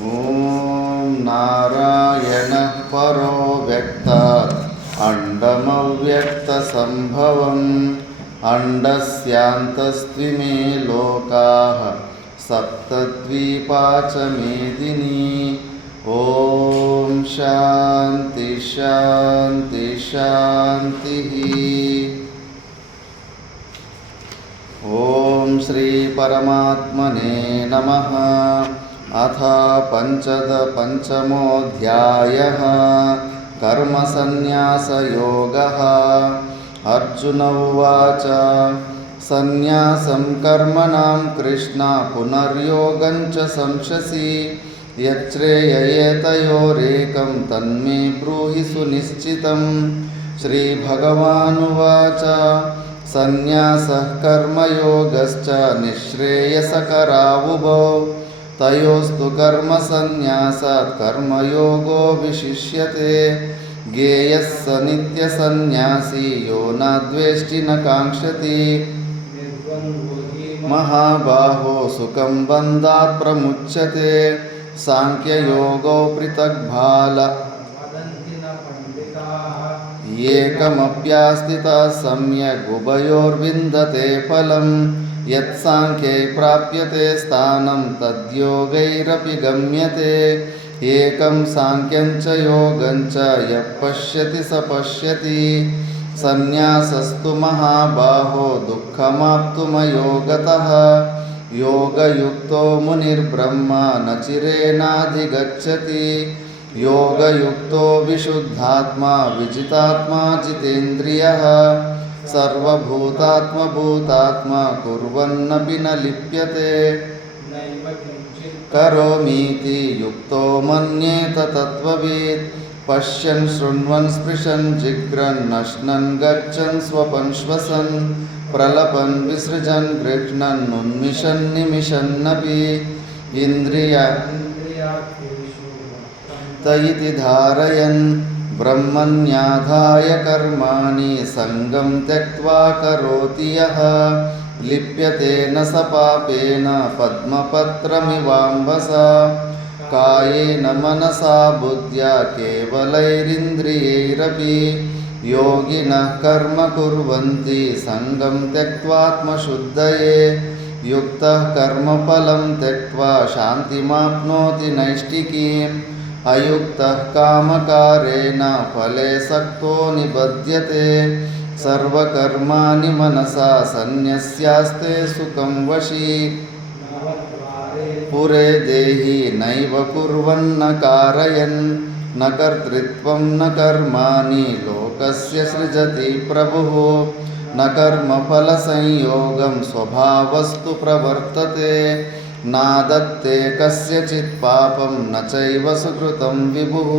ॐ नारायणः परो व्यक्तात् अण्डमव्यक्तसम्भवम् अण्डस्यान्तस्त्विमे लोकाः सप्तद्वीपा च मेदिनी। ॐ शान्ति शान्ति शान्तिः। ॐ श्री परमात्मने नमः। अथ पंचमोऽध्यायः कर्मसन्न्यासयोगः। अर्जुन उवाच सन्न्यासं कर्मणां कृष्ण पुनर्योगं च संशसि यच्छ्रेययेतयोरेकं तन्मे ब्रूहि सुनिश्चितं। श्रीभगवानुवाच सन्न्यासः कर्मयोगश्च निःश्रेयसकरावुभौ तयोस्तु कर्मसन्न्यासात् कर्मयोगो विशिष्यते। ज्ञेयः स नित्यसन्न्यासी यो न द्वेष्टि न काङ्क्षति। महाबाहो सुखं बन्धात् प्रमुच्यते सांख्ययोगो पृथग्भाल एकमप्यास्थितः सम्यग् उभयोर्विन्दते फलम्। यत्साङ्ख्ये प्राप्यते स्थानं तद्योगैरपि गम्यते। एकं साङ्ख्यं च योगं च यः पश्यति स पश्यति। सन्न्यासस्तु महाबाहो दुःखमाप्तुमयोगतः। योगयुक्तो मुनिर्ब्रह्मा न चिरेणाधिगच्छति। योगयुक्तो विशुद्धात्मा विजितात्मा जितेन्द्रियः। सर्वभूतात्मभूतात्मा कुर्वन्नपि न लिप्यते। करोमीति युक्तो मन्येत तत्त्ववित्। पश्यन् शृण्वन् स्पृशन् जिघ्रन् अश्नन् गच्छन् स्वपन् श्वसन् प्रलपन् विसृजन् गृह्णन् उन्मिषन् निमिषन्नपि इन्द्रियार्थ इति धारयन् ब्रह्मण्याधाय कर्माणि सङ्गं त्यक्त्वा करोति यः। लिप्यते न स पापेन पद्मपत्रमिवाम्भसा। कायेन मनसा बुद्ध्या केवलैरिन्द्रियैरपि योगिनः कर्म कुर्वन्ति सङ्गं त्यक्त्वात्मशुद्धये। युक्तः कर्मफलं त्यक्त्वा शान्तिमाप्नोति नैष्ठिकीम्। अयुक्तः कामकारेण फले सक्तो निबध्यते। सर्वकर्माणि मनसा सन्न्यस्यास्ते सुखं वशी। पुरे देहि नैव कुर्वन्न कारयन् न कर्तृत्वं न कर्माणि लोकस्य सृजति प्रभुः। न कर्मफलसंयोगं स्वभावस्तु प्रवर्तते। नादत्ते कस्यचित् पापं न चैव सुकृतं विभुः।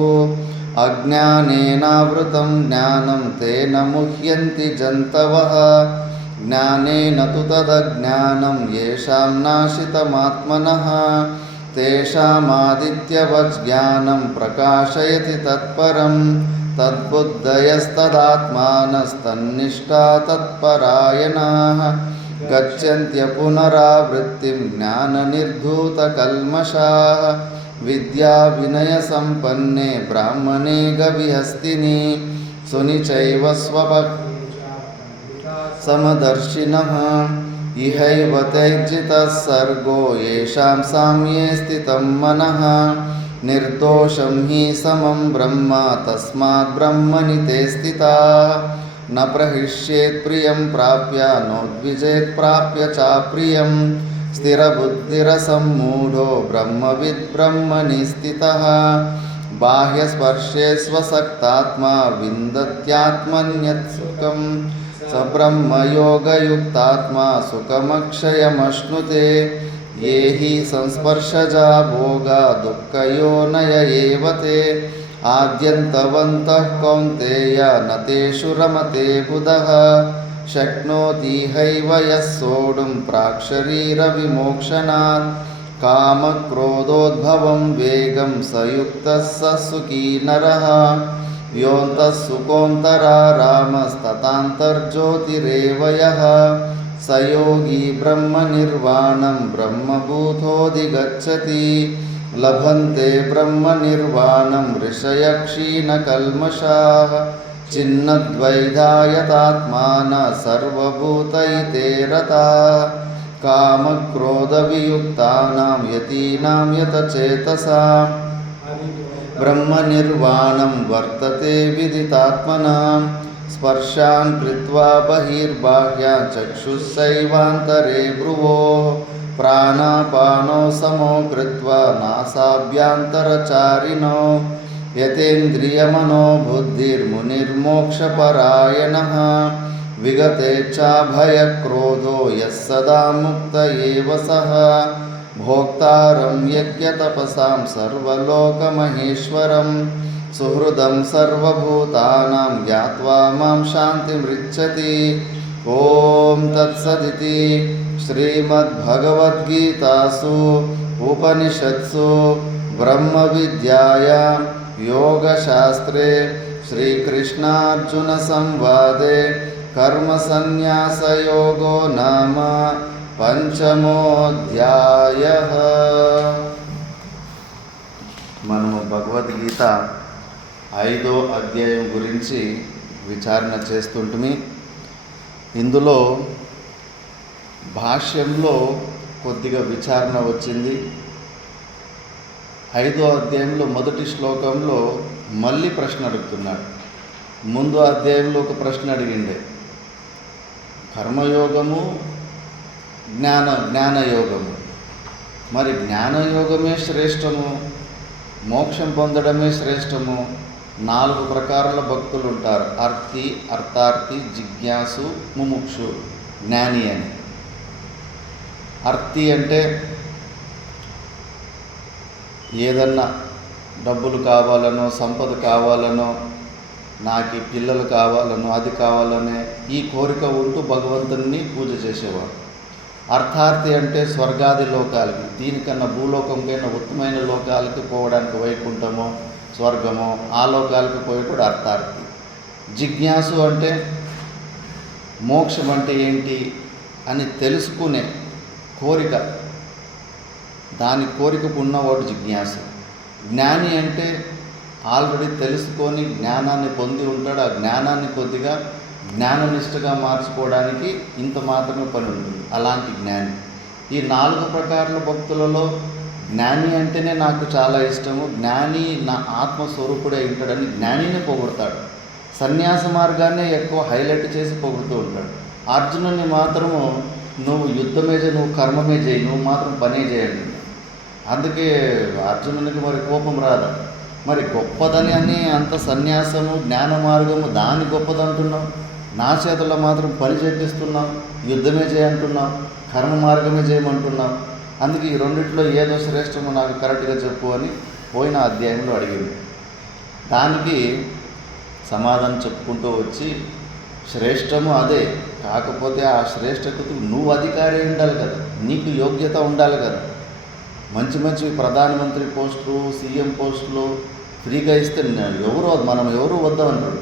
अज्ञानेनावृतं ज्ञानं तेन मुह्यन्ति जन्तवः। ज्ञानेन तु तदज्ञानं येषां नाशितमात्मनः। तेषामादित्यवत् ज्ञानं प्रकाशयति तत्परं। तद्बुद्धयस्तदात्मानस्तन्निष्ठा तत्परायणाः। गच्छन्त्य पुनरावृत्तिं ज्ञाननिर्धूतकल्मषाः। विद्याविनयसम्पन्ने ब्राह्मणे गविहस्तिनि सुनिचैव समदर्शिनः। इहैव तैर्जितः सर्गो येषां साम्ये स्थितं मनः। निर्दोषं हि समं ब्रह्म तस्मात् ब्रह्मणि ते स्थिताः। न प्रहृष्येत् प्रियं प्राप्य नोद्विजेत् प्राप्य चाप्रियं। स्थिरबुद्धिरसम्मूढो ब्रह्मविद् ब्रह्मणि स्थितः। बाह्यस्पर्शे स्वसक्तात्मा विन्दत्यात्मन्यत् सुखं। स ब्रह्मयोगयुक्तात्मा सुखमक्षयमश्नुते। ये हि संस्पर्शजा भोगा दुःखयोनय एव ते। आद्यन्तवन्तः कौन्तेय न तेषु रमते बुधः। शक्नोति हैव यः सोढुं प्राक्शरीरविमोक्षणात्। कामक्रोधोद्भवं वेगं स युक्तः स सुखी नरः। योऽन्तः सुकोऽन्तरारामस्ततान्तर्ज्योतिरेव यः। स योगी ब्रह्मनिर्वाणं ब्रह्मभूतोऽधिगच्छति। లభంతే బ్రహ్మనిర్వాణం ఋషయః క్షీణకల్మషాః చిన్నద్వైధాయతాత్మాన సర్వభూతైతే రతాః కామక్రోధవియుక్తానాం యతీనాం యతచేతసాం బ్రహ్మనిర్వాణం వర్తతే విదితాత్మనాం స్పర్శాన్ కృత్వా బహిర్బాహ్యాన్ చక్షుస్సైవాంతరే భ్రువోః ప్రాణాపానో సమో కృత్వా నాసాభ్యంతరచారిణో యతేంద్రియమనో బుద్ధిర్మునిర్మోక్షపరాయణః విగతేచ్ఛాభయక్రోధో యః సదా ముక్త ఏవ సః భోక్తారం యజ్ఞతపసాం సర్వలోకమహేశ్వరం సుహృదం సర్వభూతానాం జ్ఞాత్వా మాం శాంతిమృచ్చతి. ఓం తత్సదితి. శ్రీమద్భగవద్గీతాసు ఉపనిషత్సు బ్రహ్మవిద్యాయాం యోగశాస్త్రే శ్రీకృష్ణార్జున సంవాదే కర్మసన్యాసయోగో నామ పంచమోऽధ్యాయః. మనము భగవద్గీత 5వ అధ్యాయం గురించి విచారణ చేస్తుంటిమి. ఇందులో భాష్యంలో కొద్దిగా విచారణ వచ్చింది. 5వ అధ్యాయంలో మొదటి శ్లోకంలో మళ్ళీ ప్రశ్న అడుగుతున్నాడు. ముందు అధ్యాయంలో ఒక ప్రశ్న అడిగిండే, కర్మయోగము జ్ఞానయోగము. మరి జ్ఞానయోగమే శ్రేష్టము, మోక్షం పొందడమే శ్రేష్టము. 4 ప్రకారాల భక్తులు ఉంటారు: అర్థి, అర్థార్థి, జిజ్ఞాసు, ముముక్షు, జ్ఞాని అని. అర్థి అంటే ఏదన్నా డబ్బులు కావాలనో, సంపద కావాలనో, నాకు ఈ పిల్లలు కావాలనో, అది కావాలనే ఈ కోరిక ఉంటూ భగవంతుని పూజ చేసేవాడు. అర్థార్థి అంటే స్వర్గాది లోకాలకి, దీనికన్నా భూలోకంకైనా ఉత్తమైన లోకాలకి పోవడానికి, వైకుంఠమో స్వర్గమో ఆ లోకాలకి పోయేటప్పుడు అర్థార్థి. జిజ్ఞాసు అంటే మోక్షం అంటే ఏంటి అని తెలుసుకునే కోరిక, దాని కోరికకు ఉన్నవాడు జిజ్ఞాసు. జ్ఞాని అంటే ఆల్రెడీ తెలుసుకొని జ్ఞానాన్ని పొంది ఉంటాడు. ఆ జ్ఞానాన్ని కొద్దిగా జ్ఞాననిష్టగా మార్చుకోవడానికి ఇంత మాత్రమే పని ఉంటుంది, అలాంటి జ్ఞాని. ఈ 4 ప్రకారాల భక్తులలో జ్ఞాని అంటేనే నాకు చాలా ఇష్టము, జ్ఞాని నా ఆత్మస్వరూపుడే ఉంటాడని జ్ఞానిని పొగుడతాడు. సన్యాస మార్గాన్నే ఎక్కువ హైలైట్ చేసి పొగుడుతూ ఉంటాడు. అర్జునుని మాత్రము నువ్వు యుద్ధమే చేయి, నువ్వు కర్మమే చేయి, నువ్వు మాత్రం పనే చేయండి. అందుకే అర్జునునికి మరి కోపం రాదు. మరి గొప్పదని అని అంత సన్యాసము జ్ఞాన మార్గము దాని గొప్పదంటున్నావు, నా చేతుల్లో మాత్రం పని చేపిస్తున్నావు, యుద్ధమే చేయంటున్నావు, కర్మ మార్గమే చేయమంటున్నావు. అందుకే ఈ రెండిట్లో ఏదో శ్రేష్టమో నాకు కరెక్ట్గా చెప్పు అని పోయిన అధ్యాయంలో అడిగింది. దానికి సమాధానం చెప్పుకుంటూ వచ్చి, శ్రేష్టము అదే, కాకపోతే ఆ శ్రేష్టకు నువ్వు అధికారి ఉండాలి కదా, నీకు యోగ్యత ఉండాలి కదా. మంచి మంచి ప్రధానమంత్రి పోస్టులు, సీఎం పోస్టులు ఫ్రీగా ఇస్తే మనం ఎవరు వద్దామన్నాడు,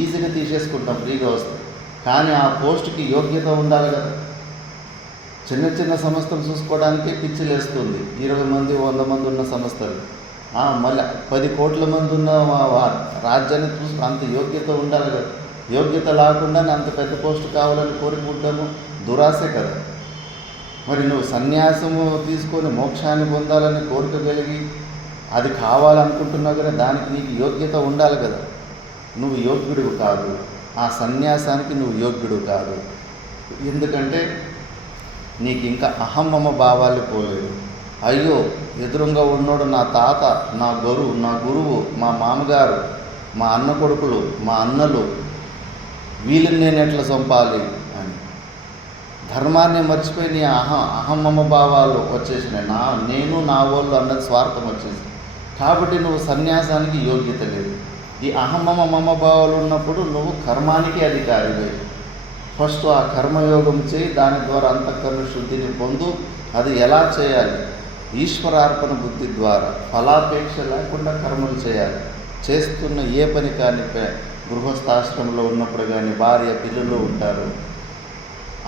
ఈజీగా తీసేసుకుంటాం ఫ్రీగా వస్తే. కానీ ఆ పోస్టుకి యోగ్యత ఉండాలి కదా. చిన్న చిన్న సంస్థలు చూసుకోవడానికి పిచ్చిలేస్తుంది. 20 మంది 100 మంది ఉన్న సంస్థలు, మళ్ళీ 10 కోట్ల మంది ఉన్న రాజ్యాన్ని చూసి అంత యోగ్యత ఉండాలి కదా. యోగ్యత లేకుండానే అంత పెద్ద పోస్టు కావాలని కోరుకుంటాము, దురాశే కదా. మరి నువ్వు సన్యాసము తీసుకొని మోక్షాన్ని పొందాలని కోరిక కలిగి అది కావాలనుకుంటున్నావు కదా, దానికి నీకు యోగ్యత ఉండాలి కదా. నువ్వు యోగ్యుడు కాదు, ఆ సన్యాసానికి నువ్వు యోగ్యుడు కాదు. ఎందుకంటే నీకు ఇంకా అహమ్మమ భావాలు పోలేదు. అయ్యో, ఎదురుగా ఉన్నోడు నా తాత, నా గురువు, మా మామగారు, మా అన్న కొడుకులు, మా అన్నలు, వీళ్ళని నేను ఎట్లా చంపాలి అని ధర్మాన్ని మర్చిపోయి నీ అహమ్మమ భావాలు వచ్చేసినాయి. నేను నా వాళ్ళు అన్నది స్వార్థం వచ్చేసి. కాబట్టి నువ్వు సన్యాసానికి యోగ్యత లేదు. ఈ అహమ్మమ భావాలు ఉన్నప్పుడు నువ్వు కర్మానికి అధికారివే. ఫస్ట్ ఆ కర్మయోగం చేయి, దాని ద్వారా అంతఃకరణ శుద్ధిని పొందు. అది ఎలా చేయాలి? ఈశ్వరార్పణ బుద్ధి ద్వారా, ఫలాపేక్ష లేకుండా కర్మలు చేయాలి. చేస్తున్న ఏ పని కానీ, గృహస్థాశ్రమంలో ఉన్నప్పుడు కానీ భార్య పిల్లలు ఉంటారు,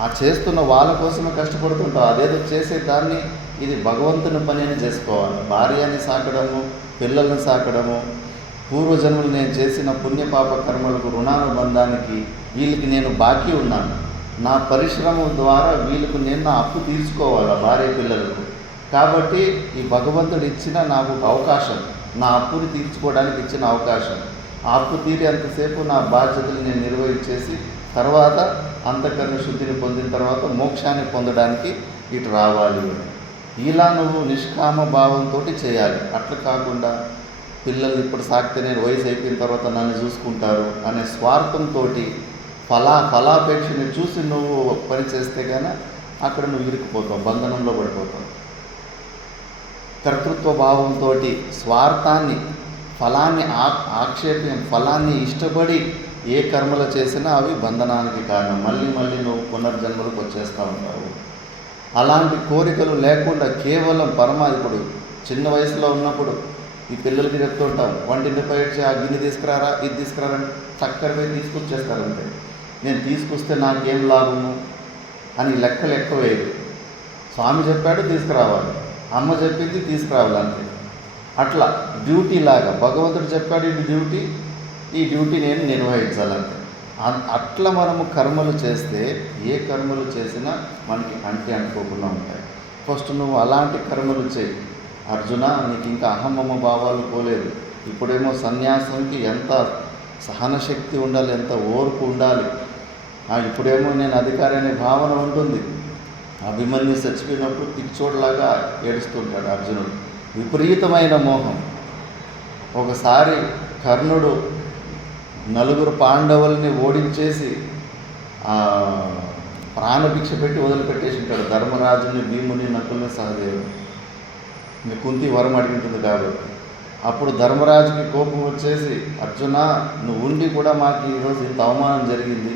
ఆ చేస్తున్న వాళ్ళ కోసమే కష్టపడుతుంటావు. అదేదో చేసే దాన్ని ఇది భగవంతుని పని అని చేసుకోవాలి. భార్యని సాకడము, పిల్లల్ని సాకడము, పూర్వజన్మలు నేను చేసిన పుణ్యపాప కర్మలకు రుణానుబంధానికి వీళ్ళకి నేను బాకీ ఉన్నాను. నా పరిశ్రమ ద్వారా వీళ్ళకు నేను నా అప్పు తీర్చుకోవాలి భార్య పిల్లలకు. కాబట్టి ఈ భగవంతుడు ఇచ్చిన నాకు అవకాశం, నా అప్పుని తీర్చుకోవడానికి ఇచ్చిన అవకాశం. ఆ అప్పు తీరేంతసేపు నా బాధ్యతలు నేను నిర్వహించేసి తర్వాత అంతఃకరణ శుద్ధిని పొందిన తర్వాత మోక్షాన్ని పొందడానికి ఇటు రావాలి. ఇలా నువ్వు నిష్కామ భావంతో చేయాలి. అట్లా కాకుండా పిల్లలు ఇప్పుడు సాకితే నేను వయసు అయిపోయిన తర్వాత నన్ను చూసుకుంటారు అనే స్వార్థంతో ఫలాపేక్షని చూసి నువ్వు పని చేస్తే కానీ అక్కడ నువ్వు ఇరుక్కుపోతావు, బంధనంలో పడిపోతావు. కర్తృత్వ భావంతో స్వార్థాన్ని, ఫలాన్ని ఇష్టపడి ఏ కర్మలు చేసినా అవి బంధనానికి కారణం. మళ్ళీ మళ్ళీ నువ్వు పునర్జన్మలకు వచ్చేస్తూ ఉంటావు. అలాంటి కోరికలు లేకుండా కేవలం ఇప్పుడు చిన్న వయసులో ఉన్నప్పుడు ఈ పిల్లలకి చెప్తుంటాం, వంటింటి పై ఆ గిన్నె తీసుకురారా, ఇది తీసుకురారని చక్కగా తీసుకొచ్చేస్తారంటే నేను తీసుకొస్తే నాకేం లాభము అని లెక్కలు ఎక్కువ వేయదు. స్వామి చెప్పాడు తీసుకురావాలి, అమ్మ చెప్పింది తీసుకురావాలంతే. అట్లా డ్యూటీ లాగా భగవంతుడు చెప్పాడు ఇది డ్యూటీ, ఈ డ్యూటీ నేను నిర్వహించాలంటే. అట్లా మనము కర్మలు చేస్తే ఏ కర్మలు చేసినా మనకి అంటుకోకుండా ఉంటాయి. ఫస్ట్ నువ్వు అలాంటి కర్మలు చేయి. అర్జున, నీకు ఇంకా అహమ్మమ్మ భావాలు పోలేదు. ఇప్పుడేమో సన్యాసంకి ఎంత సహనశక్తి ఉండాలి, ఎంత ఓర్పు ఉండాలి. ఇప్పుడేమో నేను అధికారి అనే భావన ఉంటుంది. అభిమన్యు చచ్చిపోయినప్పుడు పిచ్చోడ్లాగా ఏడుస్తుంటాడు అర్జునుడు. విపరీతమైన మోహం. ఒకసారి కర్ణుడు 4 పాండవుల్ని ఓడించేసి ప్రాణభిక్ష పెట్టి వదిలిపెట్టేసి ఉంటాడు ధర్మరాజుని, భీముని, నకుల్ని, సహదేవుని. కుంతి వరం అడిగింటుంది కాబట్టి. అప్పుడు ధర్మరాజుకి కోపం వచ్చేసి, అర్జున నువ్వు ఉండి కూడా మాకు ఈరోజు ఇంత అవమానం జరిగింది,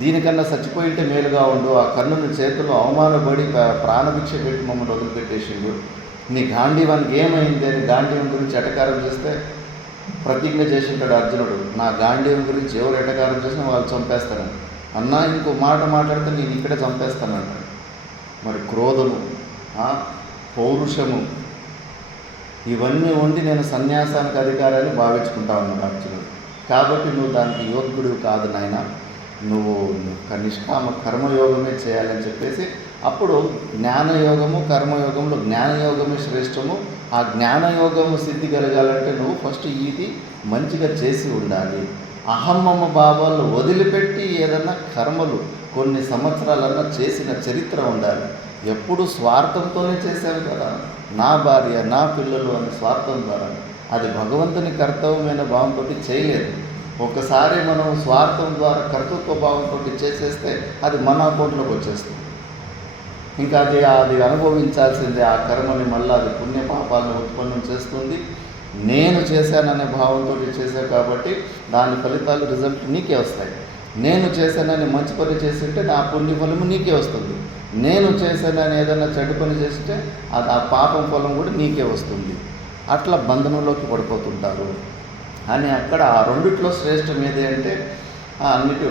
దీనికన్నా చచ్చిపోయింటే మేలుగా ఉండు. ఆ కర్ణుని చేతుల్లో అవమానపడి ప్రాణభిక్ష పెట్టి మమ్మల్ని వదిలిపెట్టేసిండు. నీ గాంధీవానికి ఏమైంది అని గాంధీవం గురించి ఎటకారం చేస్తే ప్రతిజ్ఞ చేసి ఉంటాడు అర్జునుడు, నా గాంధీవం గురించి ఎవరు ఎటకారం చేసినా వాళ్ళు చంపేస్తానని. అన్నా ఇంకో మాట మాట్లాడితే నేను ఇక్కడే చంపేస్తానంటాడు. మరి క్రోధము, పౌరుషము ఇవన్నీ ఉండి నేను సన్యాసానికి అధికారాన్ని భావించుకుంటా ఉన్నాడు అర్జునుడు. కాబట్టి నువ్వు దానికి యోగ్యుడు కాదు నాయన, నువ్వు నిష్కామ కర్మయోగమే చేయాలని చెప్పేసి అప్పుడు జ్ఞానయోగము, కర్మయోగంలో జ్ఞానయోగమే శ్రేష్టము. ఆ జ్ఞానయోగము సిద్ధి కలగాలంటే నువ్వు ఫస్ట్ ఇది మంచిగా చేసి ఉండాలి. అహమ్మమ్మ భావాలు వదిలిపెట్టి ఏదన్నా కర్మలు కొన్ని సంవత్సరాలన్నా చేసిన చరిత్ర ఉండాలి. ఎప్పుడు స్వార్థంతోనే చేశాను కదా, నా భార్య, నా పిల్లలు అనే స్వార్థం ద్వారా. అది భగవంతుని కర్తవ్యమైన భావంతో చేయలేదు. ఒకసారి మనం స్వార్థం ద్వారా కర్తృత్వ భావంతో చేసేస్తే అది మన అకౌంట్లోకి వచ్చేస్తుంది. ఇంకా అది అనుభవించాల్సిందే. ఆ కర్మని మళ్ళీ అది పుణ్యపాపాలను ఉత్పన్నం చేస్తుంది. నేను చేశాననే భావంతో చేశాను కాబట్టి దాని ఫలితాలు, రిజల్ట్ నీకే వస్తాయి. నేను చేశానని మంచి పని చేస్తుంటే నా పుణ్యఫలము నీకే వస్తుంది. నేను చేశానని ఏదైనా చెడు పని చేస్తే అది ఆ పాపం ఫలం కూడా నీకే వస్తుంది. అట్లా బంధనంలోకి పడిపోతుంటారు అని అక్కడ ఆ రెండిట్లో శ్రేష్టం ఏది అంటే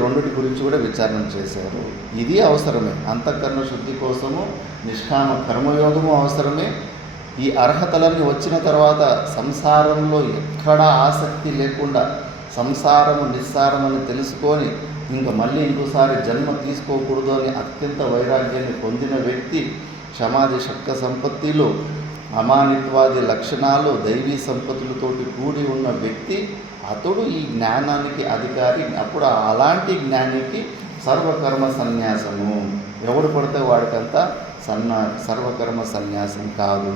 రెండిటి గురించి కూడా విచారణ చేశారు. ఇది అవసరమే. అంతఃకరణ శుద్ధి కోసము నిష్కామ కర్మయోగము అవసరమే. ఈ అర్హతలన్నీ వచ్చిన తర్వాత సంసారంలో ఎక్కడా ఆసక్తి లేకుండా సంసారము నిస్సారమని తెలుసుకొని ఇంకా మళ్ళీ ఇంకోసారి జన్మ తీసుకోకూడదు అని అత్యంత వైరాగ్యాన్ని పొందిన వ్యక్తి, క్షమాది షట్క సంపత్తిలో అమానిత్వాది లక్షణాలు, దైవీ సంపత్తులతోటి కూడి ఉన్న వ్యక్తి, అతడు ఈ జ్ఞానానికి అధికారి. అప్పుడు అలాంటి జ్ఞానికి సర్వకర్మ సన్యాసము. ఎవడు పడితే వాడికంతా సర్వకర్మ సన్యాసం కాదు.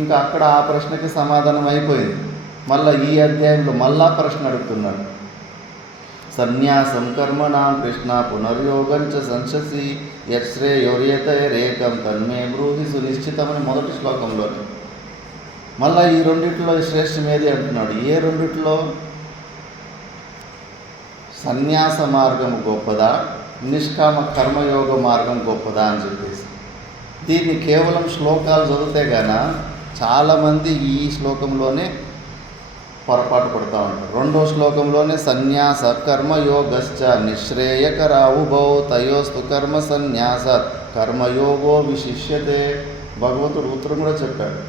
ఇంకా అక్కడ ఆ ప్రశ్నకి సమాధానం అయిపోయింది. మళ్ళీ ఈ అధ్యాయంలో మళ్ళా ప్రశ్న అడుగుతున్నాడు. సన్యాసం కర్మణాం కృష్ణ పునర్యోగంచ సంశసి యశ్రేయోర్యతైరేకం తన్మే బ్రూహి సునిశ్చితమని మొదటి శ్లోకంలోనే. మళ్ళీ ఈ రెండిట్లో శ్రేష్టం ఏది అంటున్నాడు. ఏ రెండిట్లో? సన్యాస మార్గం గొప్పదా, నిష్కామ కర్మయోగ మార్గం గొప్పదా అని చెప్పేసి. దీన్ని కేవలం శ్లోకాలు చదివితే గాన చాలామంది ఈ శ్లోకంలోనే పొరపాటు పడుతూ ఉంటారు. రెండో శ్లోకంలోనే సన్యాస కర్మయోగశ్చ నిశ్రేయకరావుభౌ తయోస్తు కర్మ సన్యాస కర్మయోగో విశిష్యతే. భగవంతుడు ఉత్తరం కూడా చెప్పాడు.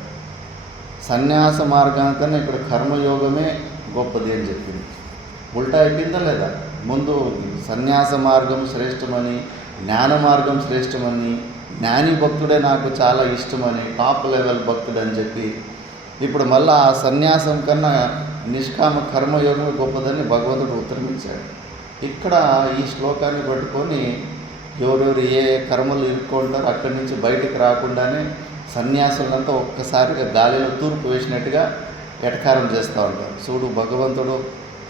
సన్యాస మార్గానికన్నా ఇక్కడ కర్మయోగమే గొప్పది అని చెప్పింది. ఉల్టా అయిపోయిందా లేదా? ముందు సన్యాస మార్గం శ్రేష్టమని, జ్ఞాన మార్గం శ్రేష్టమని, జ్ఞాని భక్తుడే నాకు చాలా ఇష్టమని, టాప్ లెవెల్ భక్తుడు అని చెప్పి, ఇప్పుడు మళ్ళీ ఆ సన్యాసం కన్నా నిష్కామ కర్మయోగమే గొప్పదని భగవంతుడు ఉత్తరం ఇచ్చాడు. ఇక్కడ ఈ శ్లోకాన్ని పట్టుకొని ఎవరెవరు ఏ కర్మలు ఇరుక్కుంటారో అక్కడి నుంచి బయటికి రాకుండానే సన్యాసులంతా ఒక్కసారిగా గాలిలో తూర్పు వేసినట్టుగా ఎటకారం చేస్తూ ఉంటారు. చూడు, భగవంతుడు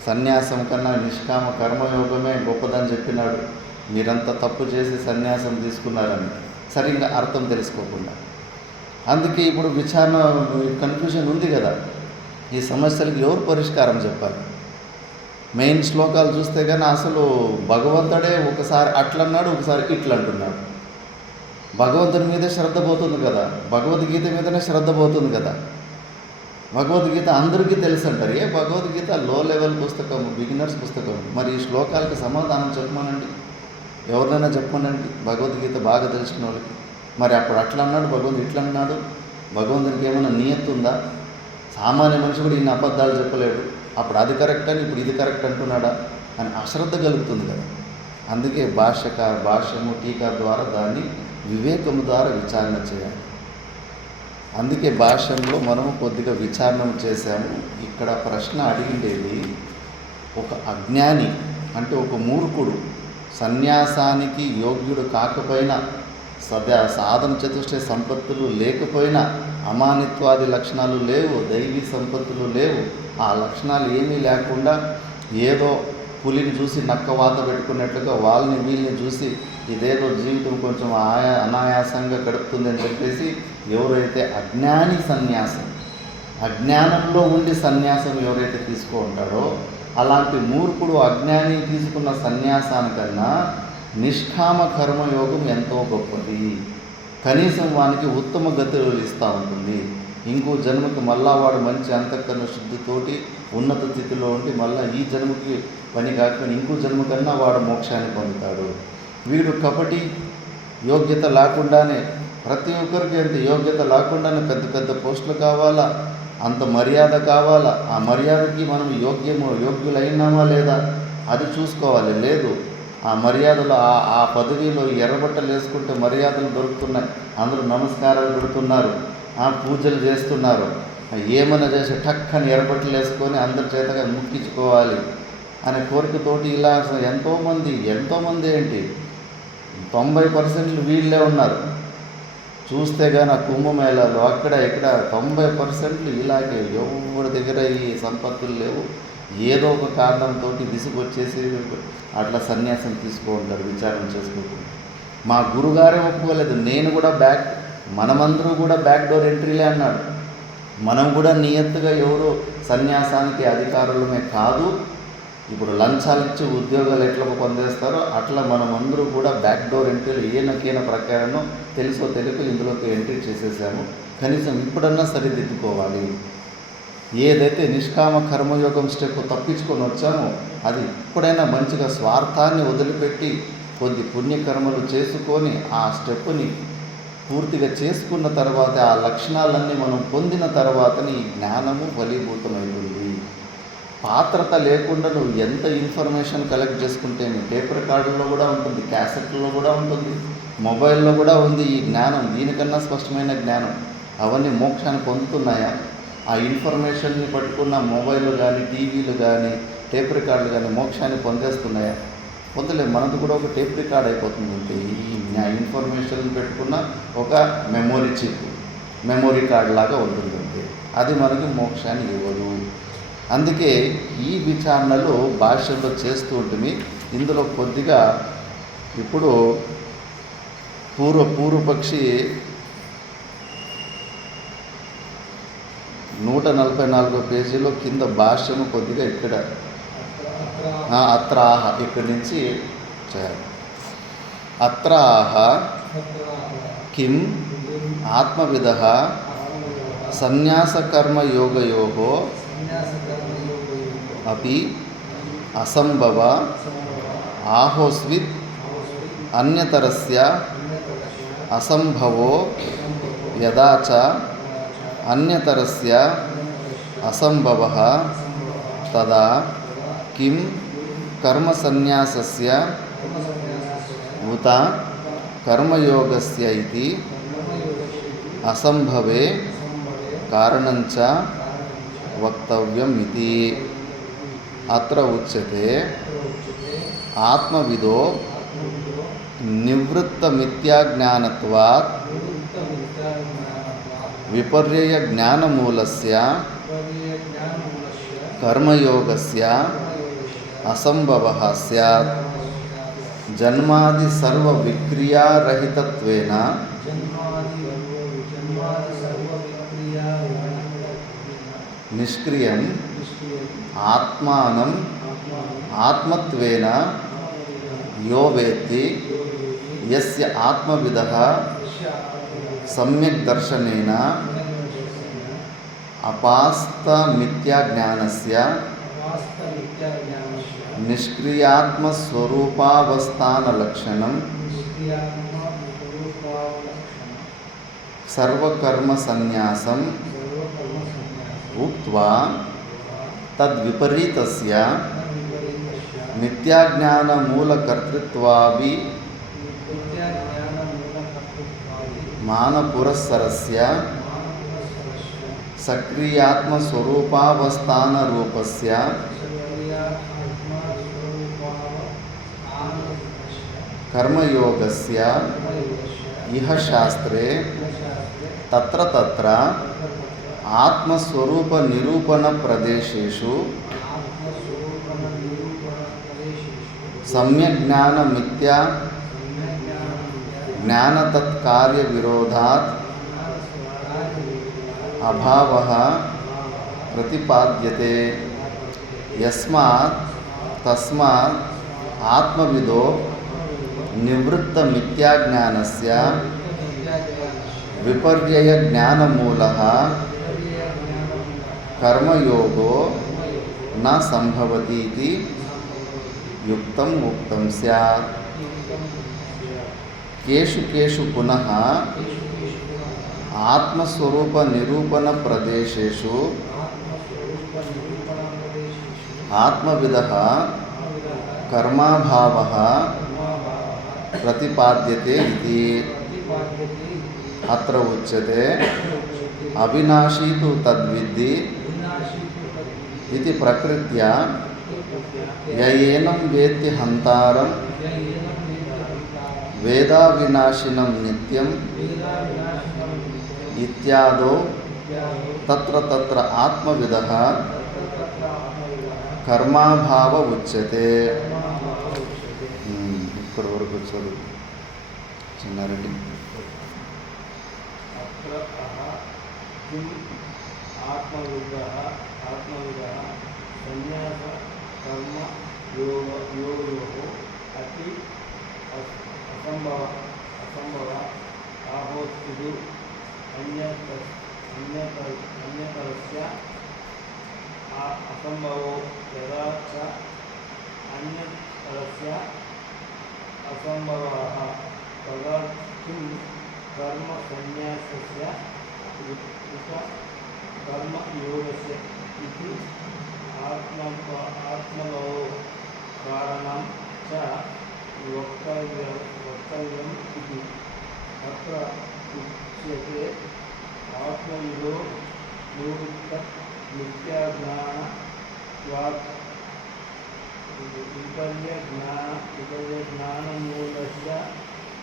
సన్యాసం కన్నా నిష్కామ కర్మయోగమే గొప్పదని చెప్పినాడు, మీరంతా తప్పు చేసి సన్యాసం తీసుకున్నారని సరిగ్గా అర్థం తెలుసుకోకుండా. అందుకే ఇప్పుడు విచారణ కన్ఫ్యూజన్ ఉంది కదా. ఈ సమస్యలకు ఎవరు పరిష్కారం చెప్పాలి? మెయిన్ శ్లోకాలు చూస్తే కానీ అసలు భగవంతుడే ఒకసారి అట్లన్నాడు, ఒకసారి ఇట్లా అంటున్నాడు. భగవంతుని మీదే శ్రద్ధ పోతుంది కదా, భగవద్గీత మీదనే శ్రద్ధ పోతుంది కదా. భగవద్గీత అందరికీ తెలుసు అంటారు. భగవద్గీత లో లెవెల్ పుస్తకం, బిగినర్స్ పుస్తకం. మరి ఈ శ్లోకాలకి సమాధానం చెప్పమనండి, ఎవరినైనా చెప్పమనండి భగవద్గీత బాగా తెలిసిన వాళ్ళకి. మరి అప్పుడు అట్లా అన్నాడు, భగవంతుడు ఇట్లా అన్నాడు, భగవంతునికి ఏమైనా నియత్తు ఉందా? సామాన్య మనిషి కూడా ఇన్ని అబద్ధాలు చెప్పలేడు, అప్పుడు అది కరెక్ట్ అని ఇప్పుడు ఇది కరెక్ట్ అంటున్నాడా అని అశ్రద్ధ కలుగుతుంది కదా. అందుకే భాష్యము టీకా ద్వారా దాన్ని వివేకము ద్వారా విచారణ చేయాలి. అందుకే భాష్యంలో మనము కొద్దిగా విచారణ చేశాము. ఇక్కడ ప్రశ్న అడిగిండేది, ఒక అజ్ఞాని అంటే ఒక మూర్ఖుడు సన్యాసానికి యోగ్యుడు కాకపోయినా, సాధన చతుష్టయ సంపత్తులు లేకపోయినా, అమానిత్వాది లక్షణాలు లేవు, దైవీ సంపత్తులు లేవు, ఆ లక్షణాలు ఏమీ లేకుండా ఏదో పులిని చూసి నక్క వాత పెట్టుకున్నట్లుగా వాళ్ళని వీళ్ళని చూసి ఇదేదో జీవితం కొంచెం అనాయాసంగా గడుపుతుందని చెప్పేసి ఎవరైతే అజ్ఞాని సన్యాసం, అజ్ఞానంలో ఉండి సన్యాసం ఎవరైతే తీసుకుంటాడో, అలాంటి మూర్ఖుడు అజ్ఞాని తీసుకున్న సన్యాసానికన్నా నిష్కామ కర్మయోగం ఎంతో గొప్పది. కనీసం వానికి ఉత్తమ గతులు ఇస్తూ ఉంటుంది. ఇంకో జన్మకి మళ్ళా వాడు మంచి అంతఃకరణ శుద్ధితోటి ఉన్నత స్థితిలో ఉండి మళ్ళీ ఈ జన్మకి పని కాకపోయినా ఇంకో జన్మ కన్నా వాడు మోక్షాన్ని పొందుతాడు. వీడు కపటి, యోగ్యత లేకుండానే, ప్రతి ఒక్కరికి అంత యోగ్యత లేకుండానే పెద్ద పెద్ద పోస్టులు కావాలా, అంత మర్యాద కావాలా, ఆ మర్యాదకి మనం యోగ్యులైనామా లేదా అది చూసుకోవాలి. లేదు, ఆ మర్యాదలు ఆ పదవిలో ఎర్రబట్టలు వేసుకుంటే మర్యాదలు దొరుకుతున్నాయి, అందరూ నమస్కారాలు పెడుతున్నారు, పూజలు చేస్తున్నారు, ఏమైనా చేసి టక్కని ఎర్రబట్టలు వేసుకొని అందరి చేతగా ముక్కించుకోవాలి అనే కోరికతోటి ఇలా ఎంతోమంది ఏంటి 90% వీళ్ళే ఉన్నారు. చూస్తే కానీ ఆ కుంభమేళాలు అక్కడ ఇక్కడ 90% ఇలాగే, ఎవరి దగ్గర ఈ సంపత్తులు లేవు, ఏదో ఒక కారణంతో విసుగొచ్చేసి అట్లా సన్యాసం తీసుకుంటారు విచారణ చేసుకోకుండా. మా గురుగారే ఒప్పుకోలేదు, నేను కూడా మనమందరూ కూడా బ్యాక్ డోర్ ఎంట్రీలే అన్నాడు. మనం కూడా నియత్తుగా ఎవరు సన్యాసానికి అధికారులమే కాదు, ఇప్పుడు లంచాలు ఇచ్చి ఉద్యోగాలు ఎట్లా పొందేస్తారో అట్లా మనమందరూ కూడా బ్యాక్ డోర్ ఎంట్రీలు ఏనకీన ప్రకారం తెలుసో తెలియక ఇందులోకి ఎంట్రీ చేసేసాము. కనీసం ఇప్పుడన్నా సరిదిద్దుకోవాలి. ఏదైతే నిష్కామ కర్మయోగం స్టెప్ తప్పించుకొని వచ్చామో అది ఇప్పుడైనా మంచిగా స్వార్థాన్ని వదిలిపెట్టి కొద్ది పుణ్యకర్మలు చేసుకొని ఆ స్టెప్పుని పూర్తిగా చేసుకున్న తర్వాత, ఆ లక్షణాలన్నీ మనం పొందిన తర్వాతని ఈ జ్ఞానము ఫలీభూతమవుతుంది. పాత్రత లేకుండా నువ్వు ఎంత ఇన్ఫర్మేషన్ కలెక్ట్ చేసుకుంటే, టేప్ రికార్డుల్లో కూడా ఉంటుంది, క్యాసెట్లో కూడా ఉంటుంది, మొబైల్లో కూడా ఉంది ఈ జ్ఞానం. దీనికన్నా స్పష్టమైన జ్ఞానం. అవన్నీ మోక్షాన్ని పొందుతున్నాయా? ఆ ఇన్ఫర్మేషన్ని పట్టుకున్న మొబైల్ కానీ, టీవీలు కానీ, టేప్ రికార్డులు కానీ మోక్షాన్ని పొందేస్తున్నాయా? పొందలేదు. మనది కూడా ఒక టేప్ రికార్డ్ అయిపోతుంది. అంటే ఈ ఇన్ఫర్మేషన్ పెట్టుకున్న ఒక మెమొరీ కార్డ్ లాగా ఉంటుంది. అంటే అది మనకి మోక్షాన్ని ఇవ్వదు. అందుకే ఈ విచారణలు భాష్యంలో చేస్తూ ఉంటుంది. ఇందులో కొద్దిగా ఇప్పుడు పూర్వపక్షి 144 పేజీలో కింద భాష్యము కొద్దిగా ఇక్కడ అత్రాహ ఇక్కడి నుంచి చేయాలి. అత్రాహ కిం ఆత్మవిదః సన్యాసకర్మయోగయోః అపి అసంభవ ఆహోస్విత్ అన్యతరస్య అసంభవో यदा च अन्यतरस्य असंभवः तदा किं कर्मसन्न्यासस्य उत कर्मयोगस्य इति असंभवे कारणञ्च वक्तव्यम् इति। अत्र उच्यते आत्मविदो निवृत्तमिथ्याज्ञानत्वात् विपर्ययज्ञानमूलस्य कर्मयोगस्य असंभवः स्यात्। जन्मादि सर्वविक्रियारहितत्वेन निष्क्रियम् आत्मानम् आत्मत्वेन यो वेत्ति यस्य आत्मविदः सम्यक् दर्शनेन अपास्तमिथ्याज्ञानस्य निष्क्रियात्मस्वरूपावस्थानलक्षणं सर्वकर्मसन्न्यासम् उक्त्वा तद्विपरीतस्य मिथ्याज्ञानमूलकर्तृत्वाभि मानपुरस्सरस्य सक्रियात्मस्वरूपावस्थानरूपस्य कर्मयोगस्य इह शास्त्रे तत्र तत्र आत्मस्वरूपनिरूपणप्रदेशेषु सम्यग्ज्ञानमिथ्या ज्ञानतत्कार्यविरोधात् अभावः प्रतिपाद्यते। यस्मात् तस्मात् आत्मविदो निवृत्तमिथ्याज्ञानस्य विपर्ययज्ञानमूलः कर्मयोगो न संभवति इति युक्तम् उक्तं स्यात्। केषु केषु पुनः आत्मस्वरूपनिरूपणप्रदेशेषु आत्मविदः कर्माभावः प्रतिपाद्यते इति। अत्र उच्यते अविनाशी तु तद्विद्धि इति प्रकृत्या य एनं वेत्ति हन्तारं वेदाविनाशिनं नित्यम् इत्यादो तत्र तत्र आत्मविदः कर्माभाव उच्यते। ఇక్కడ వరకు వచ్చారు చిన్నారెడ్డి. आत्मविदः संन्यास कर्म योगयोः अति असंभव आहोस्तिः अन्यतरस्य असंभवो यदा च अन्यतरस्य असंभवः तदा किं कर्मसन्न्यासस्य उत कर्मयोगस्य इति आत्मनो कारणं च वक्तव्यम् इति। अत्र उच्यते आत्मविदो निवृत्तमिथ्याज्ञानत्वात् विपर्ययज्ञानमूलस्य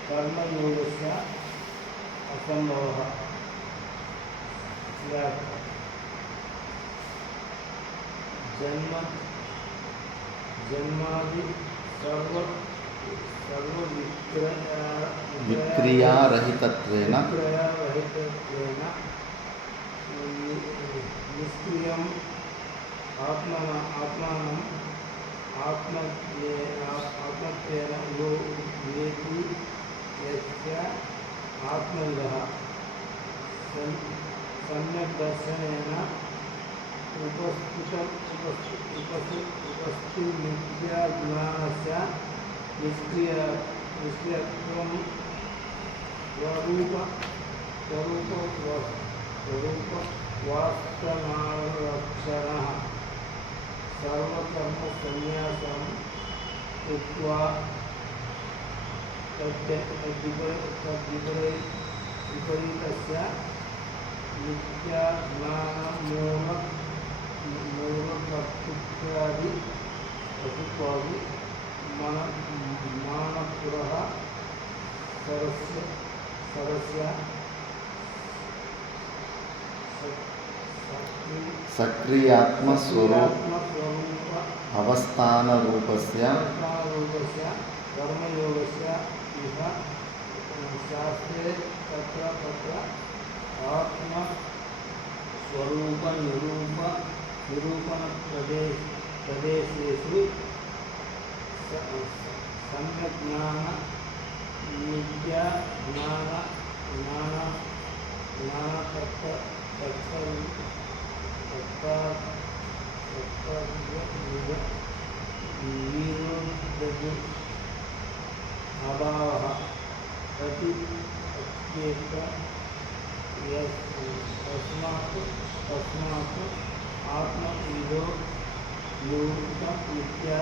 कर्मयोगस्य असंभवः स्यात्। जन्मादि विक्रियारहितत्वेन निष्क्रियम् आत्मानम् आत्मत्वेन यो वेत्ति यस्य आत्मविदः सम्यक् दर्शनेन उपस्थितमिथ्याज्ञानस्य निष्क्रियत्वं स्वरूपवास्तमानलक्षणः सर्वकर्मसन्न्यासं कृत्वा विपरीतस्य मिथ्याज्ञानमूलकर्तृत्वादि मानपुरः सरस्य सक्रियात्मस्वरूप अवस्थानरूपस्य कर्मयोगस्य इह शास्त्रे तत्र आत्मस्वरूपनिरूपणप्रदेशेषु सम्यक् अभावः प्रतिपद्येत तस्मात् आत्मविदो निवृत्तमित्या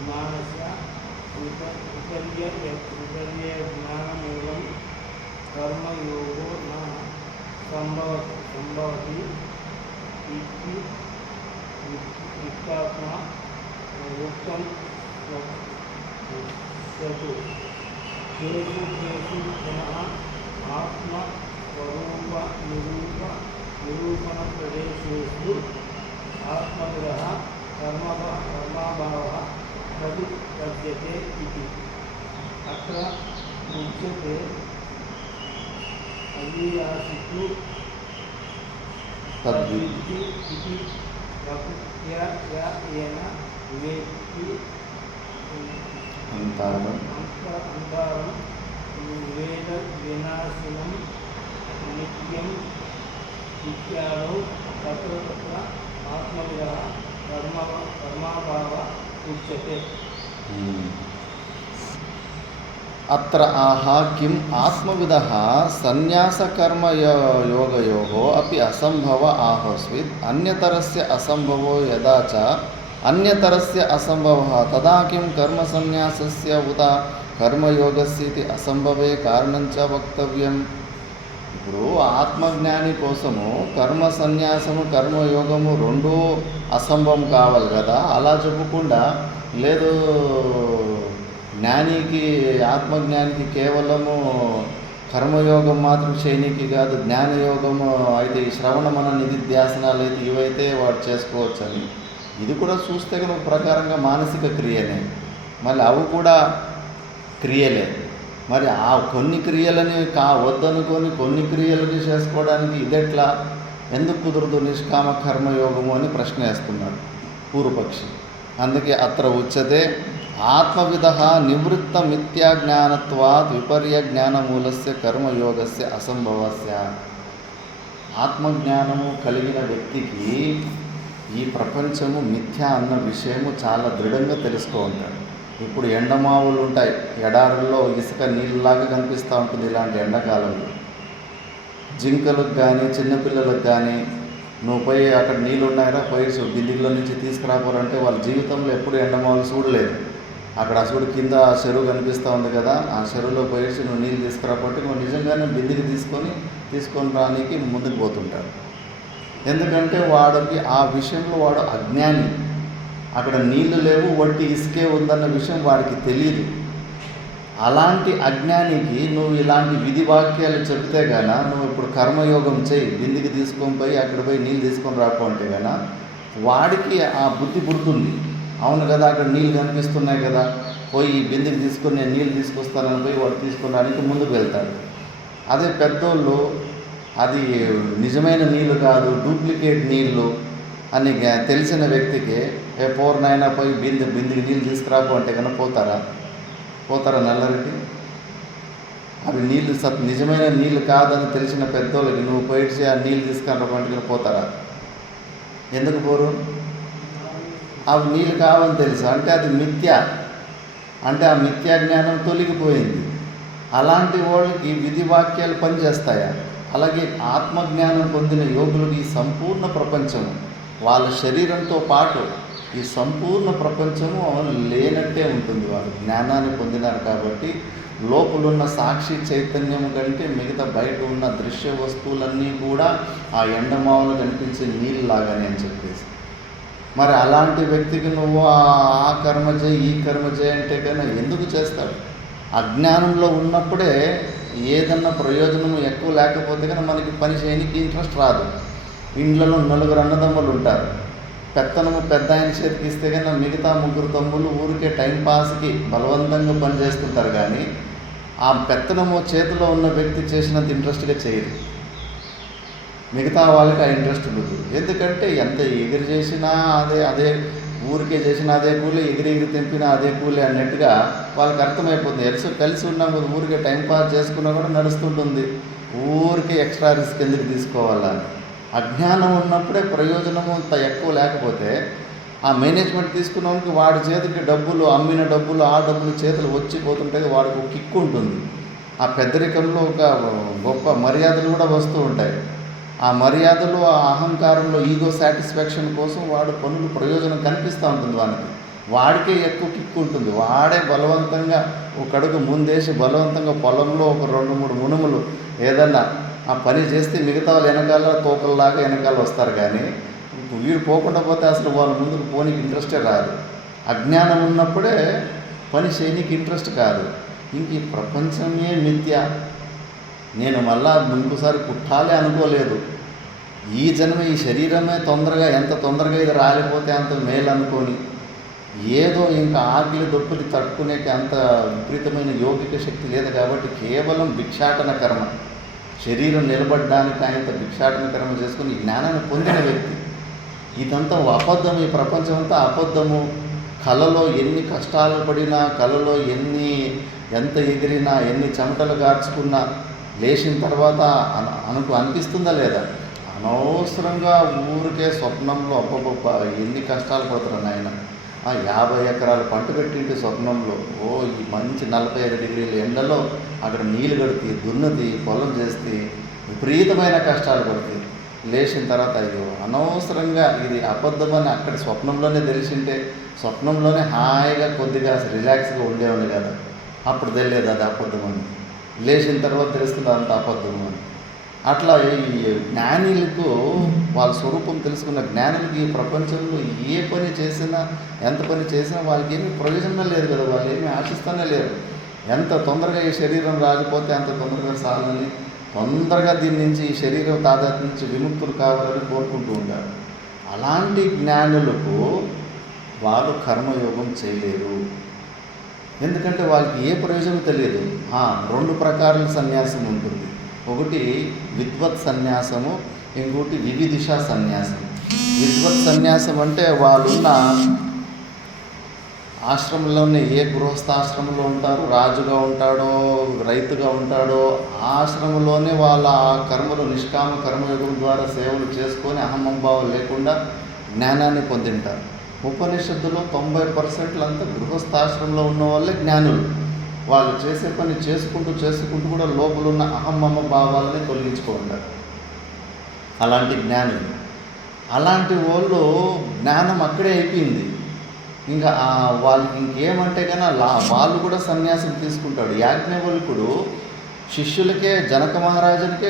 ज्ञानस्य विपर्यज्ञानमूलं कर्मयोगो न सम्भवति इति युक्तात्मा उक्तं स्यात्। केषु पुनः आत्मस्वरूपनिरूपणप्रदेशेषु आत्मविदः कर्माभावः प्रतिपद्यते इति। अत्र उच्यते अव्ययासितु तद्विद्धि इति प्रकृत्या येन वेत्ति अंतारं वेद विनाशिनं नित्यं इत्यादौ तत्र आत्मविदः कर्माभावः उच्यते। अत्र आह किम् आत्मविदः सन्न्यासकर्मयोगयोः अपि असम्भव आहोस्वित् अन्यतरस्य असम्भवो यदा च अन्यतरस्य असम्भवः तदा किं कर्मसन्न्यासस्य उत कर्मयोगस्य इति असम्भवे कारणञ्च वक्तव्यम्। ఇప్పుడు ఆత్మజ్ఞాని కోసము కర్మ సన్యాసము కర్మయోగము రెండూ అసంభవం కావాలి కదా. అలా చెప్పకుండా లేదు జ్ఞానికి ఆత్మజ్ఞానికి కేవలము కర్మయోగం మాత్రం చేయనీకి కాదు, జ్ఞానయోగము అయితే ఈ శ్రవణ మన నిధిధ్యాసనాలు అయితే ఇవైతే వాడు చేసుకోవచ్చని ఇది కూడా చూస్తే కనుక ప్రకారంగా మానసిక క్రియనే, మళ్ళీ అవి కూడా క్రియలే. మరి ఆ కొన్ని క్రియలని వద్దనుకొని కొన్ని క్రియలని చేసుకోవడానికి ఇదెట్లా ఎందుకు కుదరదు నిష్కామ కర్మయోగము అని ప్రశ్న వేస్తున్నాడు పూర్వపక్షి. అందుకే అత్ర ఉచ్యతే ఆత్మవిదః నివృత్త మిథ్యాజ్ఞానత్వాత్ విపర్యజ్ఞానమూలస్య కర్మయోగస్య అసంభవస్య. ఆత్మజ్ఞానము కలిగిన వ్యక్తికి ఈ ప్రపంచము మిథ్య అన్న విషయము చాలా దృఢంగా తెలుసుకో ఉంటాడు. ఇప్పుడు ఎండమావులు ఉంటాయి, ఎడారుల్లో ఇసుక నీళ్ళలాగా కనిపిస్తూ ఉంటుంది. ఇలాంటి ఎండాకాలంలో జింకలకు కానీ చిన్నపిల్లలకు కానీ నువ్వు పోయి అక్కడ నీళ్ళు ఉన్నాయరా పోయి బిల్డింగ్లో నుంచి తీసుకురాపోరంటే వాళ్ళ జీవితంలో ఎప్పుడు ఎండమావులు చూడలేదు. అక్కడ అసలు కింద చెరువు కనిపిస్తూ ఉంది కదా, ఆ చెరువులో పోయి నువ్వు నీళ్ళు తీసుకురాపోతే నువ్వు నిజంగానే బిందెకి తీసుకొని రానికి ముందుకు పోతుంటాడు. ఎందుకంటే వాడికి ఆ విషయంలో వాడు అజ్ఞాని. అక్కడ నీళ్లు లేవు, వట్టి ఇసుకే ఉందన్న విషయం వాడికి తెలియదు. అలాంటి అజ్ఞానికి నువ్వు ఇలాంటి విధి వాక్యాలు చెప్తే గాన నువ్వు ఇప్పుడు కర్మయోగం చేయి, బిందికి తీసుకొని పోయి అక్కడ పోయి నీళ్ళు తీసుకొని రాపో అంటే గాన వాడికి ఆ బుద్ధి పుడుతుంది. అవును కదా, అక్కడ నీళ్ళు కనిపిస్తున్నాయి కదా, పోయి బిందికి తీసుకొని నేను నీళ్ళు తీసుకొస్తానని పోయి వాడు తీసుకొని రానికి ముందుకు వెళ్తాడు. అదే పెద్దోళ్ళు అది నిజమైన నీళ్ళు కాదు, డూప్లికేట్ నీళ్ళు అని తెలిసిన వ్యక్తికి పూర్ణైనా పోయి బిందికి నీళ్ళు తీసుకురాపో అంటే కనుక పోతారా నల్లరెడ్డి? అవి నీళ్ళు నిజమైన నీళ్ళు కాదని తెలిసిన పెద్దోళ్ళకి నువ్వు పోయి ఆ నీళ్ళు తీసుకురాపంటే పోతారా? ఎందుకు పోరు? అవి నీళ్ళు కావని తెలుసు అంటే అది మిథ్య, అంటే ఆ మిథ్యా జ్ఞానం తొలగిపోయింది. అలాంటి వాళ్ళకి విధి వాక్యాలు పనిచేస్తాయా? అలాగే ఆత్మజ్ఞానం పొందిన యోగులకు ఈ సంపూర్ణ ప్రపంచము వాళ్ళ శరీరంతో పాటు ఈ సంపూర్ణ ప్రపంచము లేనట్టే ఉంటుంది. వాళ్ళు జ్ఞానాన్ని పొందినారు కాబట్టి లోపలున్న సాక్షి చైతన్యం కంటే మిగతా బయట ఉన్న దృశ్య వస్తువులన్నీ కూడా ఆ ఎండమావులు కనిపించే నీళ్ళలాగానే అని చెప్పేసి, మరి అలాంటి వ్యక్తికి నువ్వు ఆ కర్మ చేయి ఈ కర్మ చేయి అంటే కన్నా ఎందుకు చేస్తాడు? అజ్ఞానంలో ఉన్నప్పుడే ఏదన్నా ప్రయోజనం ఎక్కువ లేకపోతే కన్నా మనకి పని చేయడానికి ఇంట్రెస్ట్ రాదు. ఇండ్లలో నలుగురు అన్నదమ్ములు ఉంటారు, పెత్తనము పెద్ద ఆయన చేతికి ఇస్తే కన్నా మిగతా ముగ్గురు తమ్ముళ్ళు ఊరికే టైంపాస్కి బలవంతంగా పని చేసుకుంటారు, కానీ ఆ పెత్తనము చేతిలో ఉన్న వ్యక్తి చేసినంత ఇంట్రెస్ట్గా చేయరు. మిగతా వాళ్ళకి ఆ ఇంట్రెస్ట్ ఉండదు. ఎందుకంటే ఎంత ఎగిరి చేసినా అదే ఊరికే చేసినా అదే కూలి, ఎగిరి తెంపినా అదే కూలి అన్నట్టుగా వాళ్ళకి అర్థమైపోతుంది. కలిసి ఉన్నాం కదా, ఊరికే టైంపాస్ చేసుకున్నా కూడా నడుస్తుంటుంది, ఊరికే ఎక్స్ట్రా రిస్క్ ఎందుకు తీసుకోవాలని. అజ్ఞానం ఉన్నప్పుడే ప్రయోజనము అంత ఎక్కువ లేకపోతే ఆ మేనేజ్మెంట్ తీసుకున్నవానికి వాడి చేతికి డబ్బులు, అమ్మిన డబ్బులు, ఆ డబ్బులు చేతులు వచ్చిపోతుంటే వాడికి ఒక కిక్కు ఉంటుంది. ఆ పెద్దరికంలో ఒక గొప్ప మర్యాదలు కూడా వస్తూ ఉంటాయి. ఆ మర్యాదలు, ఆ అహంకారంలో ఈగో సాటిస్ఫాక్షన్ కోసం వాడు పనులు ప్రయోజనం కనిపిస్తూ ఉంటుంది. వాడికే ఎక్కువ కిక్కు ఉంటుంది. వాడే బలవంతంగా ఒక అడుగు ముందేసి బలవంతంగా పొలంలో ఒక 2-3 మునుములు ఏదన్నా ఆ పని చేస్తే మిగతా వాళ్ళు వెనకాల తోకల్లాగా వెనకాల వస్తారు, కానీ వీడు పోకుండా పోతే అసలు వాళ్ళ ముందుకు పోనీకి ఇంట్రెస్టే రాదు. అజ్ఞానం ఉన్నప్పుడే పని చేయనీకి ఇంట్రెస్ట్ కాదు. ఇంక ఈ ప్రపంచమే మిథ్య, నేను మళ్ళా ఇంకోసారి పుట్టాలి అనుకోలేదు, ఈ జన్మ ఈ శరీరమే ఎంత తొందరగా ఇది రాలిపోతే అంత మేలు అనుకొని ఏదో ఇంకా ఆకలి దొప్పులు తట్టుకునేకి అంత విపరీతమైన యోగిక శక్తి లేదు కాబట్టి కేవలం భిక్షాటన కర్మ, శరీరం నిలబడడానికి ఆయనతో భిక్షాటన కర్మ చేసుకుని ఈ జ్ఞానాన్ని పొందిన వ్యక్తి. ఇదంతా అబద్ధం, ఈ ప్రపంచం అంతా అబద్ధము. కళలో ఎన్ని కష్టాలు పడినా, కళలో ఎంత ఎగిరినా, ఎన్ని చెమటలు గార్చుకున్నా లేచిన తర్వాత అనిపిస్తుందా లేదా? అనవసరంగా ఊరికే స్వప్నంలో అబ్బబ్బ ఎన్ని కష్టాలు పడుతున్నారు నాయన. 50 ఎకరాల పంట పెట్టింటి స్వప్నంలో, ఈ మంచి 45 డిగ్రీల ఎండలో అక్కడ నీళ్ళు కడితే దున్నది పొలం చేస్తే విపరీతమైన కష్టాలు పడుతుంది. లేచిన తర్వాత అయ్యో అనవసరంగా ఇది అబద్ధమని అక్కడ స్వప్నంలోనే తెలిసింటే స్వప్నంలోనే హాయిగా కొద్దిగా రిలాక్స్గా ఉండేవాళ్ళు కదా, అప్పుడు తెలియదు అది అబద్ధమని. లేచిన తర్వాత తెలుస్తుంది అంత అబద్ధము అని. అట్లా ఈ జ్ఞానులకు వాళ్ళ స్వరూపం తెలుసుకున్న జ్ఞానులకి ఈ ప్రపంచంలో ఏ పని చేసినా, ఎంత పని చేసినా వాళ్ళకి ఏమీ ప్రయోజనం లేదు కదా, వాళ్ళు ఏమీ ఆశిస్తూనే లేరు. ఎంత తొందరగా ఈ శరీరం రాకపోతే అంత తొందరగా సాలని, తొందరగా దీని నుంచి ఈ శరీరం తాదాత్మ్యం నుంచి విముక్తులు కావాలని కోరుకుంటూ ఉంటారు. అలాంటి జ్ఞానులకు వాళ్ళు కర్మయోగం చేయలేరు. ఎందుకంటే వాళ్ళకి ఏ ప్రయోజనం తెలియదు. 2 ప్రకారాల సన్యాసం ఉంటుంది. ఒకటి విద్వత్ సన్యాసము, ఇంకోటి వివిధిష సన్యాసం. విద్వత్ సన్యాసం అంటే వాళ్ళున్న ఆశ్రమంలోనే, ఏ గృహస్థాశ్రమంలో ఉంటారు, రాజుగా ఉంటాడో రైతుగా ఉంటాడో ఆశ్రమంలోనే వాళ్ళ ఆ కర్మలు నిష్కామ కర్మయోగం ద్వారా సేవలు చేసుకొని అహంభావం లేకుండా జ్ఞానాన్ని పొందింటారు. ఉపనిషత్తులో 90% అంతా గృహస్థాశ్రమంలో ఉన్న వాళ్ళే జ్ఞానులు. వాళ్ళు చేసే పని చేసుకుంటూ కూడా లోపలున్న అహంమమ భావాలని తొలగించుకుంటారు. అలాంటి జ్ఞానులు, అలాంటి వాళ్ళు జ్ఞానం అక్కడే అయిపోయింది. ఇంకా వాళ్ళకి ఇంకేమంటే కానీ వాళ్ళు కూడా సన్యాసం తీసుకుంటాడు. యాజ్ఞవల్కుడు శిష్యులకే, జనక మహారాజునికే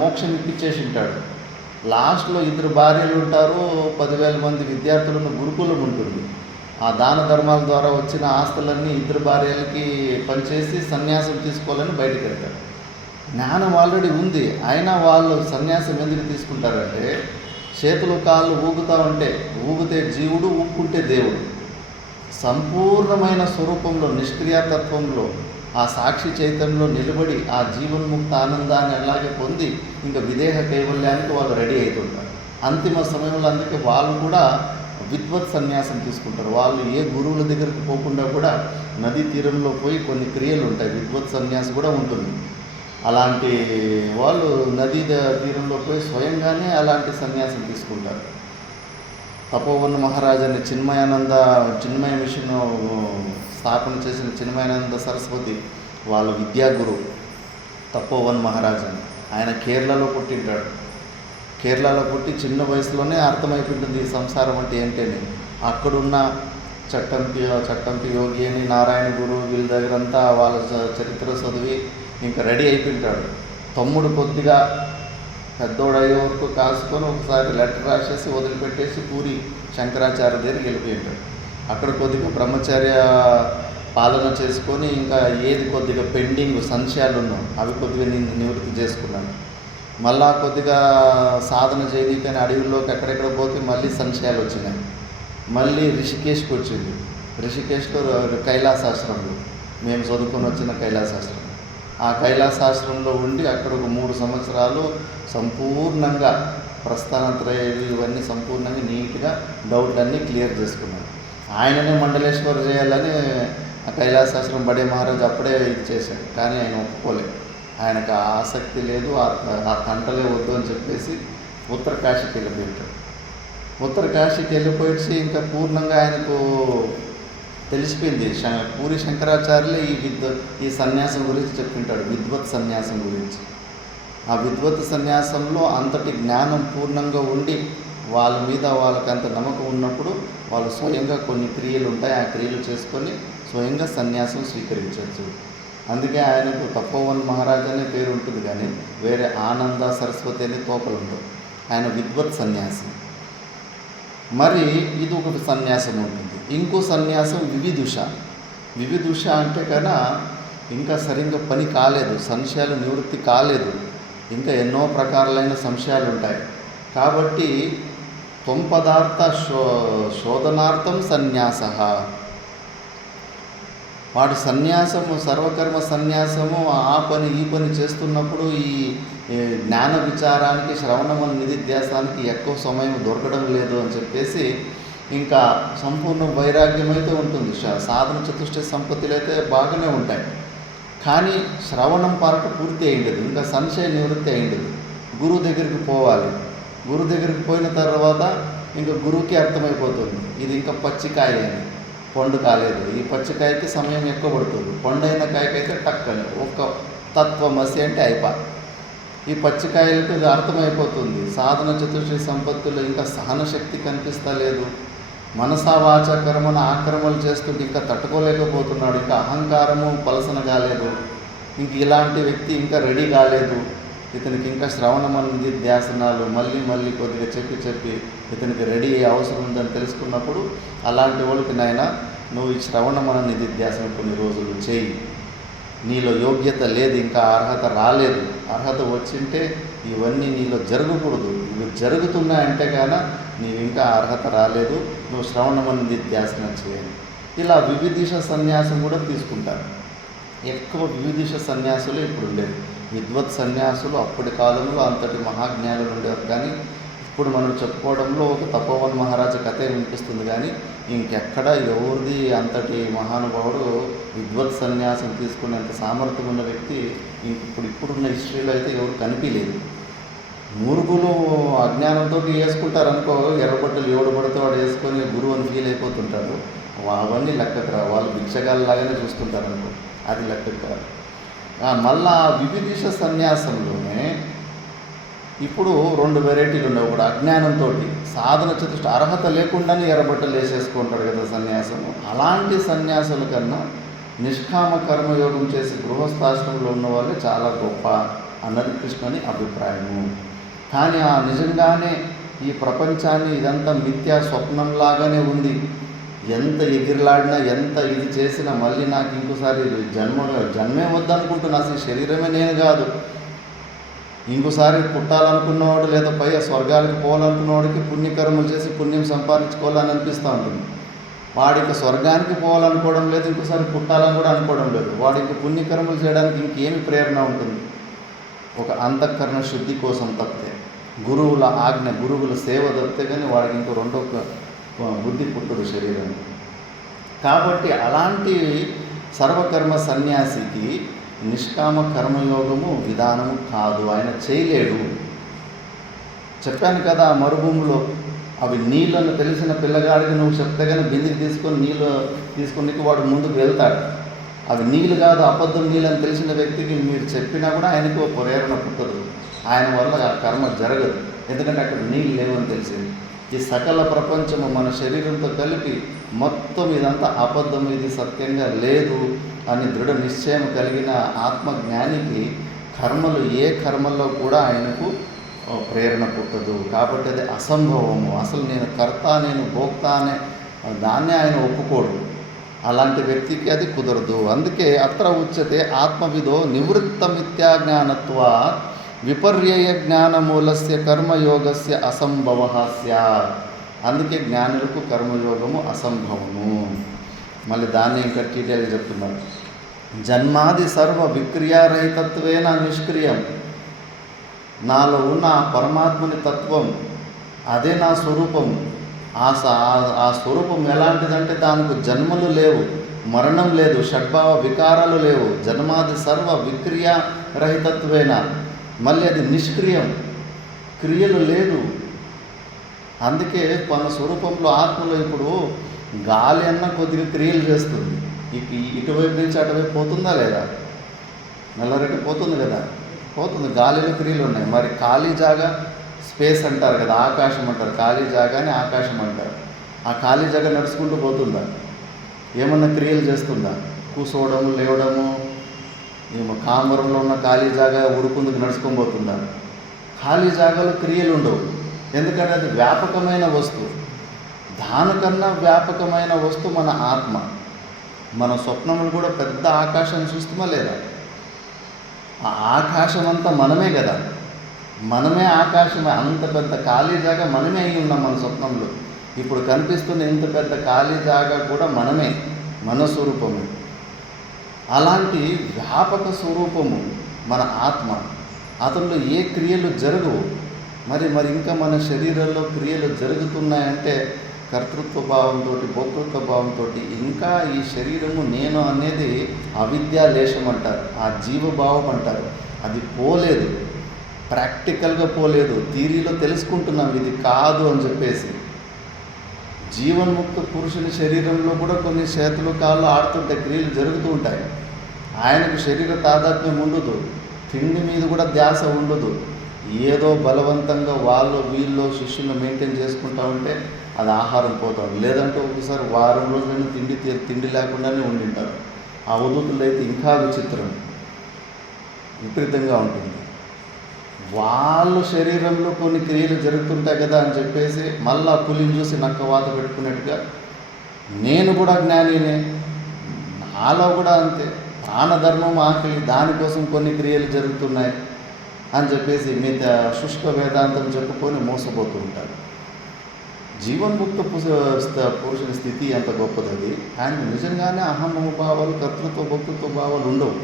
మోక్షం ఇప్పించేసి ఉంటాడు. లాస్ట్లో 2 భార్యలు ఉంటారు, 10,000 మంది విద్యార్థులున్న గురుకులం ఉంటుంది. ఆ దాన ధర్మాల ద్వారా వచ్చిన ఆస్తులన్నీ 2 భార్యలకి పనిచేసి సన్యాసం తీసుకోవాలని బయటకు వెళ్తారు. జ్ఞానం ఆల్రెడీ ఉంది, అయినా వాళ్ళు సన్యాసం ఎందుకు తీసుకుంటారంటే చేతులు కాళ్ళు ఊగితే జీవుడు, ఊపుకుంటే దేవుడు. సంపూర్ణమైన స్వరూపంలో, నిష్క్రియాతత్వంలో, ఆ సాక్షి చైతన్యంలో నిలబడి ఆ జీవన్ముక్త ఆనందాన్ని అలాగే పొంది ఇంకా విదేహ కైవల్యానికి వాళ్ళు రెడీ అవుతుంటారు. అంతిమ సమయంలో అందుకే వాళ్ళు కూడా విద్వత్ సన్యాసం తీసుకుంటారు. వాళ్ళు ఏ గురువుల దగ్గరకు పోకుండా కూడా నదీ తీరంలో పోయి కొన్ని క్రియలు ఉంటాయి, విద్వత్ సన్యాసం కూడా ఉంటుంది. అలాంటి వాళ్ళు నదీ తీరంలో పోయి స్వయంగానే అలాంటి సన్యాసం తీసుకుంటారు. తపోవన్ మహారాజాని చిన్మయ మిషన్ స్థాపన చేసిన చిన్మయానంద సరస్వతి వాళ్ళ విద్యాగురు తపోవన్ మహారాజాని. ఆయన కేరళలో పుట్టింటాడు. కేరళలో పుట్టి చిన్న వయసులోనే అర్థమైపోతుంది ఈ సంసారం అంటే ఏంటని. అక్కడున్న చట్టంపి యోగి అని నారాయణ గురు వీళ్ళ దగ్గరంతా వాళ్ళ చరిత్ర చదివి ఇంకా రెడీ అయిపోయింటాడు. తమ్ముడు కొద్దిగా పెద్దోడయ్యే వరకు కాసుకొని ఒకసారి లెటర్ రాసేసి వదిలిపెట్టేసి పూరి శంకరాచార్య దగ్గరికి వెళ్ళిపోయింటాడు. అక్కడ కొద్దిగా బ్రహ్మచర్య పాలన చేసుకొని ఇంకా ఏది కొద్దిగా పెండింగ్ సంశయాలు ఉన్నావు అవి కొద్దిగా నివృత్తి చేసుకున్నాను. మళ్ళా కొద్దిగా సాధన చేయడానికని అడవుల్లోకి ఎక్కడెక్కడ పోతే మళ్ళీ సంశయాలు వచ్చినాయి. మళ్ళీ రిషికేష్కి వచ్చింది. రిషికేష్లో కైలాసాశ్రమంలో మేము చదువుకొని వచ్చిన కైలాసాశ్రమం. ఆ కైలాసాశ్రమంలో ఉండి అక్కడ ఒక 3 సంవత్సరాలు సంపూర్ణంగా ప్రస్థానత్రయాలు ఇవన్నీ సంపూర్ణంగా నీట్గా డౌట్లన్నీ క్లియర్ చేసుకున్నాను. ఆయననే మండలేశ్వర చేయాలని ఆ కైలాసాశ్రమం బడే మహారాజ్ అప్పుడే ఇది చేశాడు. కానీ ఆయన ఒప్పుకోలేదు. ఆయనకు ఆ ఆసక్తి లేదు, ఆ తంటలే వద్దు అని చెప్పేసి ఉత్తరకాశీకి వెళ్ళిపోయాడు. ఉత్తరకాశీకి వెళ్ళిపోయి ఇంకా పూర్ణంగా ఆయనకు తెలిసిపోయింది. పూరి శంకరాచార్యులే ఈ సన్యాసం గురించి చెప్పింటాడు, విద్వత్ సన్యాసం గురించి. ఆ విద్వత్ సన్యాసంలో అంతటి జ్ఞానం పూర్ణంగా ఉండి వాళ్ళ మీద వాళ్ళకంత నమ్మకం ఉన్నప్పుడు వాళ్ళు స్వయంగా కొన్ని క్రియలు ఉంటాయి, ఆ క్రియలు చేసుకొని స్వయంగా సన్యాసం స్వీకరించవచ్చు. అందుకే ఆయనకు తపోవన్ మహారాజ్ అనే పేరు ఉంటుంది, కానీ వేరే ఆనంద సరస్వతి అనే తోకలు ఉండవు. ఆయన విద్వత్ సన్యాసం. మరి ఇది ఒక సన్యాసం ఉంటుంది. ఇంకో సన్యాసం వివిధుష. వివిధుష అంటే కన్నా ఇంకా సరిగ్గా పని కాలేదు, సంశయాలు నివృత్తి కాలేదు, ఇంకా ఎన్నో ప్రకారాలైన సంశయాలు ఉంటాయి. కాబట్టి త్వంపదార్థ శోధనార్థం సన్యాస. వాడు సన్యాసము సర్వకర్మ సన్యాసము ఆ పని ఈ పని చేస్తున్నప్పుడు ఈ జ్ఞాన విచారానికి శ్రవణమన నిధిధ్యాసానికి ఎక్కువ సమయం దొరకడం లేదు అని చెప్పేసి ఇంకా సంపూర్ణ వైరాగ్యం అయితే ఉంటుంది. సాధన చతుష్టయ సంపత్తులు అయితే బాగానే ఉంటాయి, కానీ శ్రవణం పార్ట్ పూర్తి అయ్యిండదు, ఇంకా సంశయ నివృత్తి అయ్యిండదు. గురువు దగ్గరికి పోవాలి. గురువు దగ్గరికి పోయిన తర్వాత ఇంకా గురువుకి అర్థమైపోతుంది ఇది ఇంకా పచ్చికాయ అని, పండు కాలేదు. ఈ పచ్చికాయకి సమయం ఎక్కువ పడుతుంది, పండైన కాయకైతే టక్కని ఒక తత్వమసి అంటే అయిపో. ఈ పచ్చికాయలకు అర్థమైపోతుంది సాధన చతుష్టయ సంపత్తులు ఇంకా సహన శక్తి కనిపిస్తలేదు, మనసా వాచ కర్మన ఆక్రమణలు చేస్తుంటే ఇంకా తట్టుకోలేకపోతున్నాడు, ఇంకా అహంకారము పలసన కాలేదు, ఇంక ఇలాంటి వ్యక్తి ఇంకా రెడీ కాలేదు, ఇతనికి ఇంకా శ్రవణమన నిధిధ్యాసనాలు మళ్ళీ కొద్దిగా చెప్పి ఇతనికి రెడీ అయ్యే అవసరం ఉందని తెలుసుకున్నప్పుడు అలాంటి వాళ్ళకి నాయన నువ్వు ఈ శ్రవణమన నిధిధ్యాసనం కొన్ని రోజులు చేయి, నీలో యోగ్యత లేదు, ఇంకా అర్హత రాలేదు, అర్హత వచ్చింటే ఇవన్నీ నీలో జరగకూడదు, ఇవి జరుగుతున్నాయంటే కానీ నీవు ఇంకా అర్హత రాలేదు, నువ్వు శ్రవణమన నిధిధ్యాసనం చేయాలి. ఇలా వివిధిష సన్యాసం కూడా తీసుకుంటారు. ఎక్కువ వివిధిష సన్యాసులు ఇప్పుడు ఉండేది. విద్వత్ సన్యాసులు అప్పటి కాలంలో అంతటి మహాజ్ఞానులు ఉండేవారు, కానీ ఇప్పుడు మనం చెప్పుకోవడంలో ఒక తపోవన్ మహారాజు కథే వినిపిస్తుంది, కానీ ఇంకెక్కడ ఎవరిది అంతటి మహానుభావుడు విద్వత్ సన్యాసం తీసుకునేంత సామర్థ్యం ఉన్న వ్యక్తి ఇప్పుడున్న హిస్టరీలో అయితే ఎవరు కనిపించలేదు. మూర్ఖులు అజ్ఞానంతో వేసుకుంటారు అనుకో, ఎర్రబట్టలు ఎవడు పడితే వాడు వేసుకొని గురువు అని ఫీల్ అయిపోతుంటారు. అవన్నీ లెక్కకు రా, వాళ్ళు భిక్షగాళ్ళలాగానే చూస్తుంటారు అనుకో, అది లెక్కకు రాదు. మళ్ళా వివిధిష సన్యాసంలోనే ఇప్పుడు 2 వెరైటీలు ఉన్నాయి. ఒకటి అజ్ఞానంతో సాధన చతుష్ట అర్హత లేకుండానే ఎర్రబట్టలు వేసేసుకుంటాడు కదా సన్యాసము. అలాంటి సన్యాసుల కన్నా నిష్కామ కర్మయోగం చేసి గృహస్థాశ్రమంలో ఉన్న వాళ్ళే చాలా గొప్ప అన్నది కృష్ణుని అభిప్రాయము. కానీ ఆ నిజంగానే ఈ ప్రపంచాన్ని ఇదంతా మిథ్యా స్వప్నంలాగానే ఉంది, ఎంత ఎగిరిలాడినా ఎంత ఇది చేసినా మళ్ళీ నాకు ఇంకోసారి జన్మే వద్దనుకుంటున్నా, అసలు శరీరమే నేను కాదు, ఇంకోసారి పుట్టాలనుకున్నవాడు లేదా పై స్వర్గాలకు పోవాలనుకున్నవాడికి పుణ్యకర్మలు చేసి పుణ్యం సంపాదించుకోవాలని అనిపిస్తూ ఉంటుంది. వాడికి స్వర్గానికి పోవాలనుకోవడం లేదు, ఇంకోసారి పుట్టాలని కూడా అనుకోవడం లేదు. వాడికి పుణ్యకర్మలు చేయడానికి ఇంకేమి ప్రేరణ ఉంటుంది? ఒక అంతఃకరణ శుద్ధి కోసం తప్పితే, గురువుల ఆజ్ఞ గురువుల సేవ తప్పితే కానీ వాడికి ఇంకో రెండో బుద్ధి పుట్టుడు శరీరం. కాబట్టి అలాంటి సర్వకర్మ సన్యాసికి నిష్కామ కర్మయోగము విధానము కాదు, ఆయన చేయలేడు. చెప్పాను కదా, మరుభూమిలో అవి నీళ్ళను తెలిసిన పిల్లగాడికి నువ్వు చెప్తే కానీ బిందెకి తీసుకొని నీళ్ళు తీసుకుని వాడు ముందుకు వెళ్తాడు. అవి నీళ్ళు కాదు, అబద్ధం నీళ్ళు అని తెలిసిన వ్యక్తికి మీరు చెప్పినా కూడా ఆయనకు ప్రేరణ పుట్టదు. ఆయన వల్ల ఆ కర్మ జరగదు. ఎందుకంటే అక్కడ నీళ్ళు లేవని తెలిసింది. ఈ సకల ప్రపంచము మన శరీరంతో కలిపి మొత్తం ఇదంతా అబద్ధం, ఇది సత్యంగా లేదు అని దృఢ నిశ్చయం కలిగిన ఆత్మజ్ఞానికి కర్మలు ఏ కర్మల్లో కూడా ఆయనకు ప్రేరణ పుట్టదు. కాబట్టి అది అసంభవము. అసలు నేను కర్త, నేను భోక్త అనే దాన్నే ఆయన ఒప్పుకోడు. అలాంటి వ్యక్తికి అది కుదరదు. అందుకే అత్ర ఉచ్యతే ఆత్మవిదో నివృత్తమిత్యాజ్ఞానత్వా విపర్యయ జ్ఞానమూలస్య కర్మయోగస్య అసంభవ స్యాత్. అందుకే జ్ఞానులకు కర్మయోగము అసంభవము. మళ్ళీ దాన్ని ఇంకా డీటెయిల్ చెప్తున్నారు. జన్మాది సర్వ విక్రియారహితత్వేన నిష్క్రియం. నాలో ఉన్న ఆ పరమాత్మని తత్వం, అదే నా స్వరూపం. ఆ స్వరూపం ఎలాంటిదంటే దానికి జన్మలు లేవు, మరణం లేదు, షడ్భావ వికారాలు లేవు. జన్మాది సర్వ విక్రియారహితత్వేన. మళ్ళీ అది నిష్క్రియం, క్రియలు లేదు. అందుకే మన స్వరూపంలో ఆత్మలో ఇప్పుడు గాలి అన్న కొద్దిగా క్రియలు చేస్తుంది. ఇటువైపు నుంచి అటువైపు పోతుందా లేదా? నల్లరెడ్డి పోతుంది కదా, పోతుంది. గాలిలో క్రియలు ఉన్నాయి. మరి ఖాళీ జాగా స్పేస్ అంటారు కదా, ఆకాశం అంటారు. ఖాళీ జాగాని ఆకాశం అంటారు. ఆ ఖాళీ జాగా నడుచుకుంటూ పోతుందా? ఏమన్నా క్రియలు చేస్తుందా? కూర్చోవడము, లేవడము. ఏమో కామరంలో ఉన్న ఖాళీ జాగా ఉరుకుందుకు నడుచుకొని పోతుందా? ఖాళీ జాగాలో క్రియలు ఉండవు. ఎందుకంటే అది వ్యాపకమైన వస్తువు. దానికన్నా వ్యాపకమైన వస్తువు మన ఆత్మ. మన స్వప్నములు కూడా పెద్ద ఆకాశాన్ని చూస్తామా లేదా? ఆ ఆకాశం అంతా మనమే కదా, మనమే ఆకాశమే. అంత పెద్ద ఖాళీ జాగా మనమే అయి ఉన్నాం మన స్వప్నంలో. ఇప్పుడు కనిపిస్తున్న ఇంత పెద్ద ఖాళీ జాగా కూడా మనమే, మన స్వరూపము. అలాంటి వ్యాపక స్వరూపము మన ఆత్మ. అతనిలో ఏ క్రియలు జరగవు. మరి ఇంకా మన శరీరంలో క్రియలు జరుగుతున్నాయంటే కర్తృత్వ భావంతో, భోక్తృత్వ భావంతో. ఇంకా ఈ శరీరము నేను అనేది అవిద్యా లేశం అంటారు, ఆ జీవభావం అంటారు. అది పోలేదు, ప్రాక్టికల్గా పోలేదు. థియరీలో తెలుసుకుంటున్నాం ఇది కాదు అని చెప్పేసి. జీవన్ముక్త పురుషుని శరీరంలో కూడా కొన్ని చేతులు కాళ్ళు ఆడుతుంటాయి, క్రియలు జరుగుతూ ఉంటాయి. ఆయనకు శరీర తాదాత్మ్యం ఉండదు, తిండి మీద కూడా ధ్యాస ఉండదు. ఏదో బలవంతంగా వీళ్ళు శిష్యులను మెయింటైన్ చేసుకుంటా ఉంటే అది ఆహారం పోతాం. లేదంటే ఒకసారి వారం రోజులైనా తిండి లేకుండానే ఉండింటారు. ఆ ఉదుతులు అయితే ఇంకా విచిత్రం, విపరీతంగా ఉంటుంది. వాళ్ళ శరీరంలో కొన్ని క్రియలు జరుగుతుంటాయి కదా అని చెప్పేసి మళ్ళా పులిని చూసి నక్క వాత పెట్టుకున్నట్టుగా నేను కూడా జ్ఞానినే, నాలో కూడా అంతే. ప్రాణధర్మం, ఆకలి, దానికోసం కొన్ని క్రియలు జరుగుతున్నాయి అని చెప్పేసి మిగతా శుష్క వేదాంతం చెప్పుకొని మోసపోతూ ఉంటారు. జీవన్ముక్త పురుషుని స్థితి ఎంత గొప్పది. ఆయన నిజంగానే అహంభవ భావాలు, కర్తృత్వ భక్తృత్వ భావాలు ఉండవు.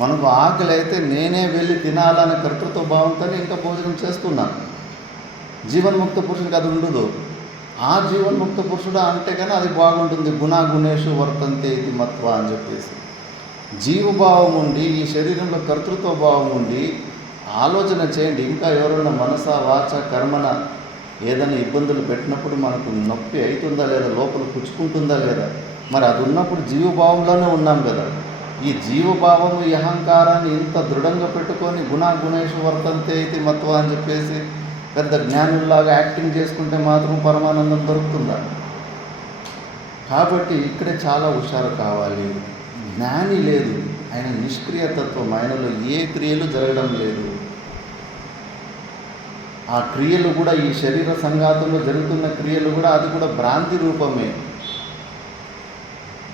మనకు ఆకలి అయితే నేనే వెళ్ళి తినాలనే కర్తృత్వ భావంతో ఇంకా భోజనం చేస్తున్నాను. జీవన్ముక్త పురుషునికి అది ఉండదు. ఆ జీవన్ముక్త పురుషుడు అంటే కానీ అది బాగుంటుంది. గుణాగుణేషు వర్తంతే ఇది మత్వ అని చెప్పేసి జీవభావం ఉండి, ఈ శరీరంలో కర్తృత్వ భావం ఉండి ఆలోచన చేయండి. ఇంకా ఎవరైనా మనస వాచ కర్మన ఏదైనా ఇబ్బందులు పెట్టినప్పుడు మనకు నొప్పి అవుతుందా లేదా, లోపల పుచ్చుకుంటుందా లేదా? మరి అది ఉన్నప్పుడు జీవభావంలోనే ఉన్నాం కదా. ఈ జీవభావము, ఈ అహంకారాన్ని ఇంత దృఢంగా పెట్టుకొని గుణాగుణేషు వర్తంతే ఇది మత్వ అని చెప్పేసి పెద్ద జ్ఞానుల్లాగా యాక్టింగ్ చేసుకుంటే మాత్రం పరమానందం దొరుకుతుందా? కాబట్టి ఇక్కడే చాలా హుషారు కావాలి. జ్ఞాని లేదు, ఆయన నిష్క్రియతత్వం. ఆయనలో ఏ క్రియలు జరగడం లేదు. ఆ క్రియలు కూడా ఈ శరీర సంఘాతంలో జరుగుతున్న క్రియలు కూడా అది కూడా భ్రాంతి రూపమే.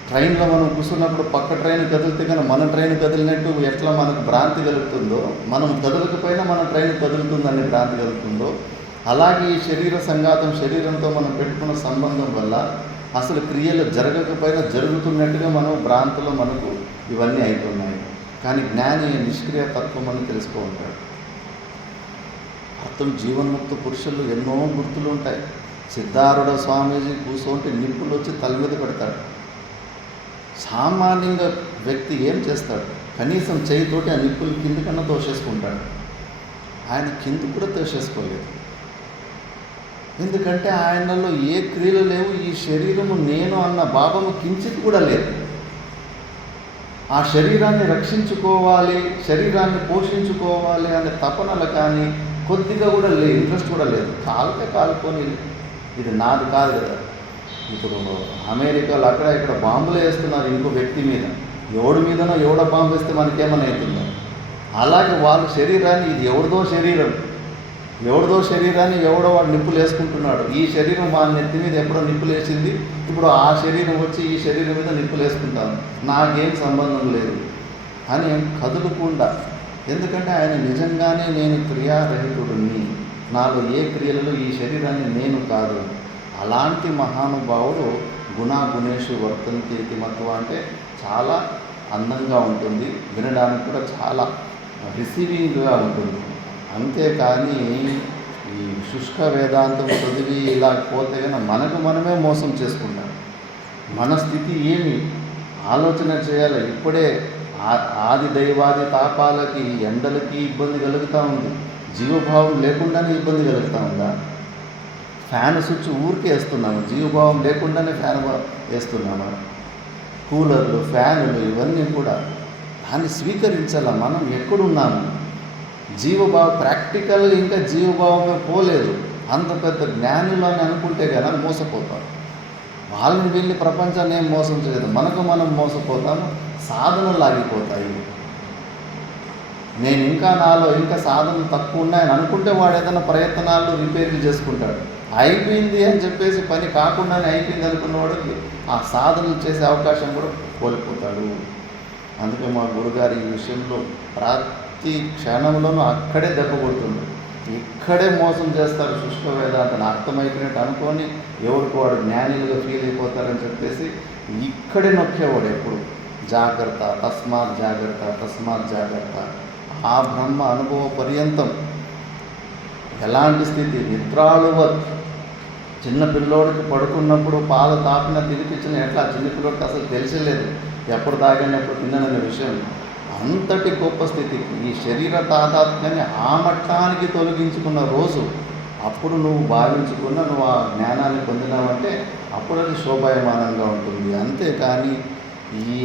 ట్రైన్లో మనం కూర్చున్నప్పుడు పక్క ట్రైన్ కదిలితే కానీ మన ట్రైన్ కదిలినట్టు ఎట్లా మనకు భ్రాంతి కలుగుతుందో, మనం కదలకపోయినా మన ట్రైన్ కదులుతుందని భ్రాంతి కలుగుతుందో, అలాగే ఈ శరీర సంఘాతం, శరీరంతో మనం పెట్టుకున్న సంబంధం వల్ల అసలు క్రియలు జరగకపోయినా జరుగుతున్నట్టుగా మనం భ్రాంతిలో మనకు ఇవన్నీ అవుతున్నాయి. కానీ జ్ఞాని నిష్క్రియ తత్వం అని తెలుసుకుంటాడు. అతను జీవన్ముక్త పురుషులు ఎన్నో గుర్తులు ఉంటాయి. సిద్ధారూఢ స్వామీజీ కూర్చోంటే నిప్పులు వచ్చి తల మీద పెడతాడు. సామాన్యంగా వ్యక్తి ఏం చేస్తాడు? కనీసం చేయితోటి ఆ నిప్పులు కిందకన్నా తోసేసుకుంటాడు. ఆయన కింద కూడా తోసేసుకోలేదు. ఎందుకంటే ఆయనలో ఏ క్రియలు లేవు. ఈ శరీరము నేను అన్న భావము కించిత్ కూడా లేదు. ఆ శరీరాన్ని రక్షించుకోవాలి, శరీరాన్ని పోషించుకోవాలి అనే తపనలు కానీ కొద్దిగా కూడా లేదు, ఇంట్రెస్ట్ కూడా లేదు. కాలితే కాలుకొని ఇది నాది కాదు కదా. ఇప్పుడు అమెరికాలో అక్కడ ఇక్కడ బాంబులు వేస్తున్నారు ఇంకో వ్యక్తి మీద, ఎవడి మీదనో ఎవడో బాంబు వేస్తే మనకేమైనా అవుతుందో. అలాగే వాళ్ళ శరీరాన్ని, ఇది ఎవరిదో శరీరాన్ని ఎవడో వాడు నిప్పులు వేసుకుంటున్నాడు. ఈ శరీరం వాళ్ళ నెత్తి మీద ఎప్పుడో నిప్పులు వేసింది, ఇప్పుడు ఆ శరీరం వచ్చి ఈ శరీరం మీద నిప్పులు వేసుకుంటాను, నాకేం సంబంధం లేదు అని కదులకుండా. ఎందుకంటే ఆయన నిజంగానే నేను క్రియారహితుడిని, నాలో ఏ క్రియలలో ఈ శరీరాన్ని నేను కాదు. అలాంటి మహానుభావుడు గుణేషు వర్తంతి ఇతి మత్వ అంటే చాలా అందంగా ఉంటుంది, వినడానికి కూడా చాలా రిసీవింగ్గా ఉంటుంది. అంతేకాని ఈ శుష్క వేదాంతం చదివి ఇలా పోతే కనుక మనకు మనమే మోసం చేసుకుంటాం. మన స్థితి ఏమి ఆలోచన చేయాలి. ఇప్పుడే ఆది దైవాది తాపాలకి, ఎండలకి ఇబ్బంది కలుగుతూ ఉంది, జీవభావం లేకుండానే ఇబ్బంది కలుగుతూ ఉందా? ఫ్యాన్ స్విచ్ ఊరికే వేస్తున్నాము, జీవభావం లేకుండానే ఫ్యాన్ వేస్తున్నాము. కూలర్లు, ఫ్యానులు ఇవన్నీ కూడా దాన్ని స్వీకరించాల. మనం ఎక్కడున్నాము? జీవభావం ప్రాక్టికల్గా ఇంకా జీవభావమే పోలేదు. అంత పెద్ద జ్ఞానులు అని అనుకుంటే కదా మోసపోతాం. వాళ్ళని వెళ్ళి ప్రపంచాన్ని ఏం మోసం చేయదు, మనకు మనం మోసపోతాము, సాధనలు ఆగిపోతాయి. నేను నాలో ఇంకా సాధనలు తక్కువ ఉన్నాయని అనుకుంటే వాడు ఏదైనా ప్రయత్నాలు రిపేర్లు చేసుకుంటాడు. అయిపోయింది అని చెప్పేసి పని కాకుండానే అయిపోయింది అనుకున్నవాడికి ఆ సాధనలు చేసే అవకాశం కూడా కోల్పోతాడు. అందుకే మా గురుగారు ఈ విషయంలో ప్రతి క్షణంలోనూ అక్కడే దెబ్బ కొడుతుంది. ఇక్కడే మోసం చేస్తారు. శుష్క వేదాంతని అర్థమైపోయినట్టు అనుకొని ఎవరికి వాడు జ్ఞానిలుగా ఫీల్ అయిపోతారని చెప్పేసి ఇక్కడే నొక్కేవాడు ఎప్పుడు. జాగ్రత్త, తస్మాత్ జాగ్రత్త, తస్మాత్ జాగ్రత్త. ఆ బ్రహ్మ అనుభవ పర్యంతం ఎలాంటి స్థితి? నిద్రాళువత్. చిన్నపిల్లోడికి పడుకున్నప్పుడు పాలు తాపిన తినిపించిన ఎట్లా చిన్నపిల్లోడికి అసలు తెలిసలేదు ఎప్పుడు తాగాను ఎప్పుడు తిన్నాననే విషయం. అంతటి గొప్ప స్థితికి ఈ శరీర తాదాత్మ్యాన్ని ఆ మట్టానికి తొలగించుకున్న రోజు అప్పుడు నువ్వు భావించుకున్న, నువ్వు ఆ జ్ఞానాన్ని పొందినావంటే అప్పుడు అది శోభాయమానంగా ఉంటుంది. అంతేకాని ఈ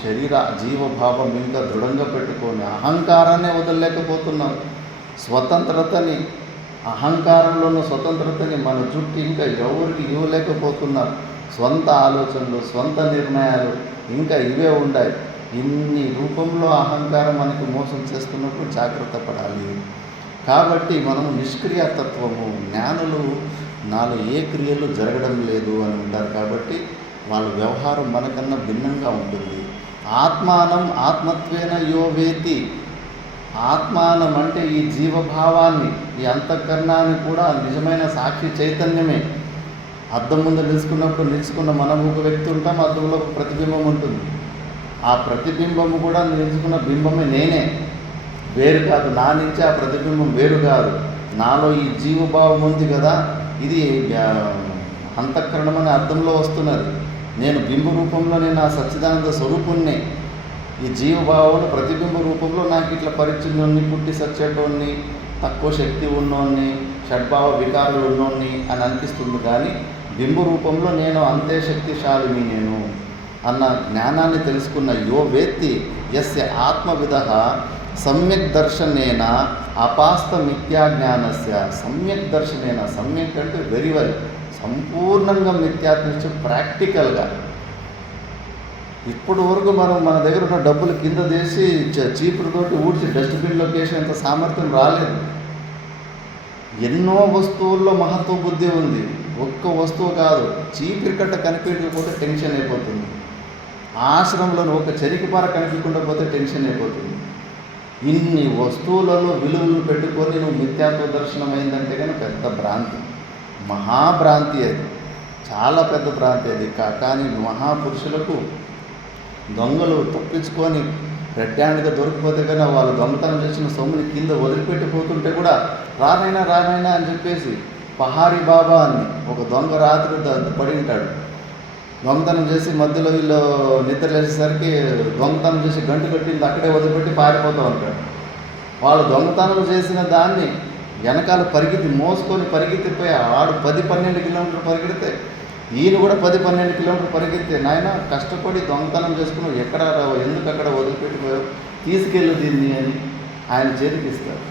శరీర జీవభావం ఇంకా దృఢంగా పెట్టుకొని అహంకారాన్ని వదలలేకపోతున్నాం. స్వతంత్రతని, అహంకారంలోని స్వతంత్రతని మన చుట్టూ ఇంకా ఎవరికి ఇవ్వలేకపోతున్నారు. స్వంత ఆలోచనలు, స్వంత నిర్ణయాలు ఇంకా ఇవే ఉన్నాయి. ఇన్ని రూపంలో అహంకారం మనకు మోసం చేస్తున్నప్పుడు జాగ్రత్త పడాలి. కాబట్టి మనము నిష్క్రియాతత్వము, జ్ఞానులు నాలో ఏ క్రియలు జరగడం లేదు అని ఉంటారు. కాబట్టి వాళ్ళ వ్యవహారం మనకన్నా భిన్నంగా ఉంటుంది. ఆత్మానం ఆత్మత్వేన యో వేతి. ఆత్మానం అంటే ఈ జీవభావాన్ని, ఈ అంతఃకరణాన్ని కూడా నిజమైన సాక్షి చైతన్యమే. అద్దం ముందు నిలుచుకున్న మనం ఒక వ్యక్తి ఉంటాం, అద్దంలో ఒక ప్రతిబింబం ఉంటుంది. ఆ ప్రతిబింబము కూడా నిలుచుకున్న బింబమే నేనే, వేరు కాదు. నా నుంచి ఆ ప్రతిబింబం వేరు కాదు. నాలో ఈ జీవభావం ఉంది కదా, ఇది అంతఃకరణం అనే అర్థంలో వస్తున్నది. నేను బింబ రూపంలో నేను ఆ సచ్చిదానంద స్వరూపుణ్ణి. ఈ జీవభావంలో ప్రతిబింబ రూపంలో నాకు ఇట్లా పరిచ్ఛిన్నోన్ని, పుట్టి సచ్చేటోన్ని, తక్కువ శక్తి ఉన్నోన్ని, షడ్భావ వికారులు ఉన్నోన్ని అని అనిపిస్తుంది. కానీ బింబ రూపంలో నేను అంతే శక్తిశాలిని నేను అన్న జ్ఞానాన్ని తెలుసుకున్న యో వేత్తి యస్య ఆత్మవిదః సమ్యక్ దర్శనేన అపాస్త మిథ్యాజ్ఞానస్య. సమ్యక్ దర్శనేన, సమ్యక్ అంటే వెరీ వెల్, సంపూర్ణంగా మిథ్యాత్మించే ప్రాక్టికల్గా. ఇప్పటి వరకు మన దగ్గర ఉన్న డబ్బులు కింద తీసి చీపురుతోటి ఊడ్చి డస్ట్బిన్లోకి వేసేంత సామర్థ్యం రాలేదు. ఎన్నో వస్తువుల్లో మహత్వ బుద్ధి ఉంది. ఒక్క వస్తువు కాదు, చీపిరి కట్ట కనిపించకపోతే టెన్షన్ అయిపోతుంది. ఆశ్రమంలో ఒక చెరికిపార కనిపించకుండా పోతే టెన్షన్ అయిపోతుంది. ఇన్ని వస్తువులలో విలువలు పెట్టుకొని నువ్వు మిథ్యాత్వ దర్శనం అయిందంటే కానీ పెద్ద భ్రాంతి, మహాభ్రాంతి. అది చాలా పెద్ద భ్రాంతి అది. కానీ మహాపురుషులకు దొంగలు తప్పించుకొని రెడ్ హ్యాండ్గా దొరికిపోతే కానీ వాళ్ళు దొంగతనం చేసిన సొమ్ముని కింద వదిలిపెట్టిపోతుంటే కూడా రానైనా అని చెప్పేసి పహారీ బాబా అని ఒక దొంగ రాత్రి పడి ఉంటాడు. దొంగతనం చేసి మధ్యలో వీళ్ళు నిద్ర చేసేసరికి దొంగతనం చేసి గంటు కట్టింది అక్కడే వదిలిపెట్టి పారిపోతూ ఉంటాడు. వాళ్ళు దొంగతనం చేసిన దాన్ని వెనకాల మోసుకొని పరిగెత్తిపోయి ఆడు 10-12 కిలోమీటర్లు పరిగెడితే ఈయన కూడా 10-12 కిలోమీటర్లు పరిగెత్తే, నాయన కష్టపడి దొంగతనం చేసుకున్నావు, ఎక్కడ ఎందుకు అక్కడ వదిలిపెట్టిపోయావు, తీసుకెళ్ళు దీన్ని అని ఆయన చేతికి ఇస్తారు.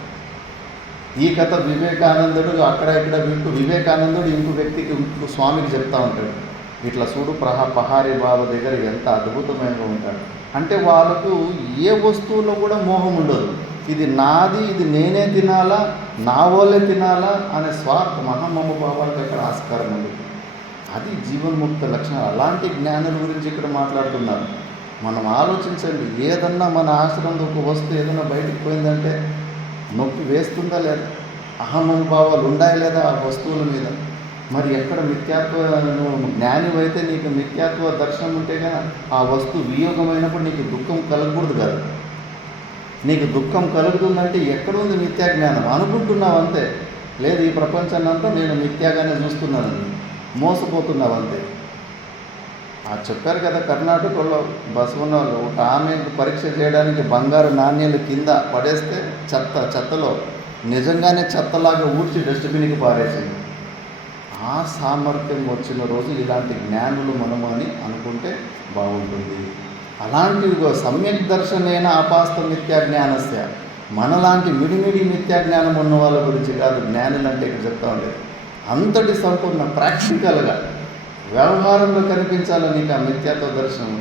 ఈ కథ వివేకానందుడు అక్కడ ఇక్కడ వివేకానందుడు ఇంకో వ్యక్తికి ఇంకో స్వామికి చెప్తా ఉంటాడు, ఇట్లా చూడు పహారీ బాబా దగ్గర ఎంత అద్భుతమైన ఉంటాడు అంటే వాళ్ళకు ఏ వస్తువులో కూడా మోహం ఉండదు. ఇది నాది, ఇది నేనే తినాలా, నా వాళ్ళే తినాలా అనే స్వార్థ మహామమ్మ బాబాకి అక్కడ ఆస్కారం ఉంది. అది జీవన్ముక్త లక్షణం. అలాంటి జ్ఞానుల గురించి ఇక్కడ మాట్లాడుతున్నారు. మనం ఆలోచించండి, ఏదన్నా మన ఆశ్రమంలో ఒక వస్తువు ఏదైనా బయటకు పోయిందంటే నొప్పి వేస్తుందా లేదా, అహమభావాలు ఉన్నాయా లేదా ఆ వస్తువుల మీద. మరి ఎక్కడ మిథ్యాత్వ, నువ్వు జ్ఞానివైతే నీకు మిథ్యాత్వ దర్శనం ఉంటే కదా ఆ వస్తువు వియోగమైనప్పుడు నీకు దుఃఖం కలగకూడదు కదా. నీకు దుఃఖం కలుగుతుందంటే ఎక్కడుంది మిథ్యా జ్ఞానం, అనుకుంటున్నావు అంతే. లేదు ఈ ప్రపంచాన్ని అంతా నేను మిథ్యాగానే చూస్తున్నానని మోసపోతున్నావు అంతే. చెప్పారు కదా, కర్ణాటకలో బసవన్న వాళ్ళు ఒక ఆమె పరీక్ష చేయడానికి బంగారు నాణ్యాలు కింద పడేస్తే చెత్తలో నిజంగానే చెత్తలాగా ఊడ్చి డస్ట్బిన్కి పారేసింది. ఆ సామర్థ్యం వచ్చిన రోజు ఇలాంటి జ్ఞానులు మనము అని అనుకుంటే బాగుంటుంది. అలాంటి సమ్యక్ దర్శనైన అపాస్త మిథ్యా జ్ఞానస్య, మనలాంటి మిడిమిడి మిథ్యా జ్ఞానం ఉన్న వాళ్ళ గురించి కాదు జ్ఞానులు అంటే ఇక్కడ చెప్తా ఉండేది. అంతటి సంపూర్ణ ప్రాక్టికల్గా వ్యవహారంలో కనిపించాలని నీకు ఆ మిథ్యాత్వ దర్శనం.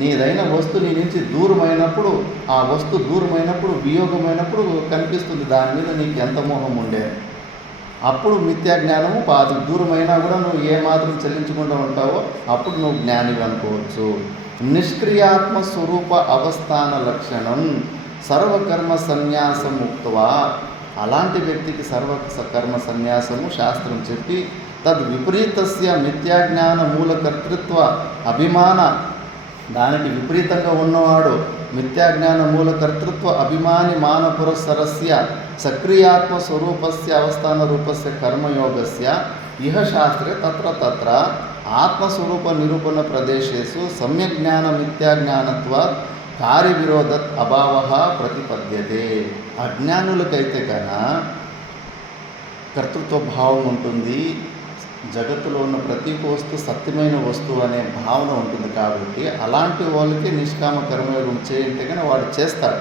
నీదైన వస్తువు నీ నుంచి దూరమైనప్పుడు, ఆ వస్తువు దూరమైనప్పుడు, వియోగమైనప్పుడు కనిపిస్తుంది దాని మీద నీకు ఎంత మోహం ఉండే. అప్పుడు మిథ్యా జ్ఞానము అది దూరమైనా కూడా నువ్వు ఏమాత్రం చెల్లించకుండా ఉంటావో అప్పుడు నువ్వు జ్ఞానివి అనుకోవచ్చు. నిష్క్రియాత్మ స్వరూప అవస్థాన లక్షణం సర్వకర్మ సన్యాసం ముక్తవా. అలాంటి వ్యక్తికి సర్వకర్మ సన్యాసము శాస్త్రం చెప్పి తద్ విపరీతస్య మిథ్యాజ్ఞాన మూలకర్తృత్వ అభిమాన, దానికి విపరీతంగా ఉన్నవాడు మిథ్యాజ్ఞాన మూలకర్తృత్వ అభిమాని మాన పురస్సరస్య సక్రియాత్మ స్వరూపస్య అవస్థాన రూపస్య కర్మయోగస్య ఇహ శాస్త్రే తత్ర ఆత్మస్వరూప నిరూపణ ప్రదేశేషు సమ్యజ్ఞాన మిథ్యాజ్ఞానత్వ కార్యవిరోధ అభావ ప్రతిపద్యతే. అజ్ఞానులకైతే కన్నా కర్తృత్వ భావం ఉంటుంది, జగత్తులో ఉన్న ప్రతి వస్తువు సత్యమైన వస్తువు అనే భావన ఉంటుంది. కాబట్టి అలాంటి వాళ్ళకి నిష్కామ కర్మయోగం చేయంటే కానీ వాడు చేస్తాడు.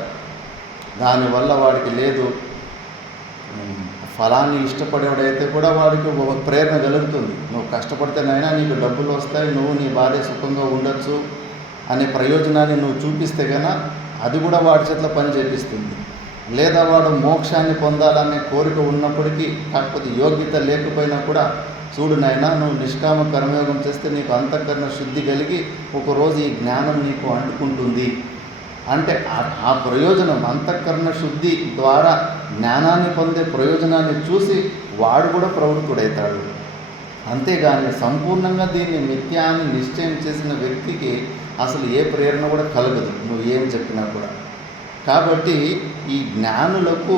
దానివల్ల వాడికి లేదు ఫలాన్ని ఇష్టపడేవాడైతే కూడా వాడికి ఒక ప్రేరణ కలుగుతుంది. నువ్వు కష్టపడితేనైనా నీకు డబ్బులు వస్తాయి, నువ్వు నీ భార్య సుఖంగా ఉండొచ్చు అనే ప్రయోజనాన్ని నువ్వు చూపిస్తే కన్నా అది కూడా వాడి చేతిలో పని చేపిస్తుంది. లేదా వాడు మోక్షాన్ని పొందాలనే కోరిక ఉన్నప్పటికీ కాకపోతే యోగ్యత లేకపోయినా కూడా చూడు నాయనా, నువ్వు నిష్కామ కర్మయోగం చేస్తే నీకు అంతఃకరణ శుద్ధి కలిగి ఒకరోజు ఈ జ్ఞానం నీకు అంటుకుంటుంది అంటే ఆ ప్రయోజనం అంతఃకరణ శుద్ధి ద్వారా జ్ఞానాన్ని పొందే ప్రయోజనాన్ని చూసి వాడు కూడా ప్రవృత్తుడవుతాడు. అంతేగాని సంపూర్ణంగా దీన్ని మిథ్యాన్ని నిశ్చయం చేసిన వ్యక్తికి అసలు ఏ ప్రేరణ కూడా కలగదు నువ్వు ఏం చెప్పినా కూడా. కాబట్టి ఈ జ్ఞానులకు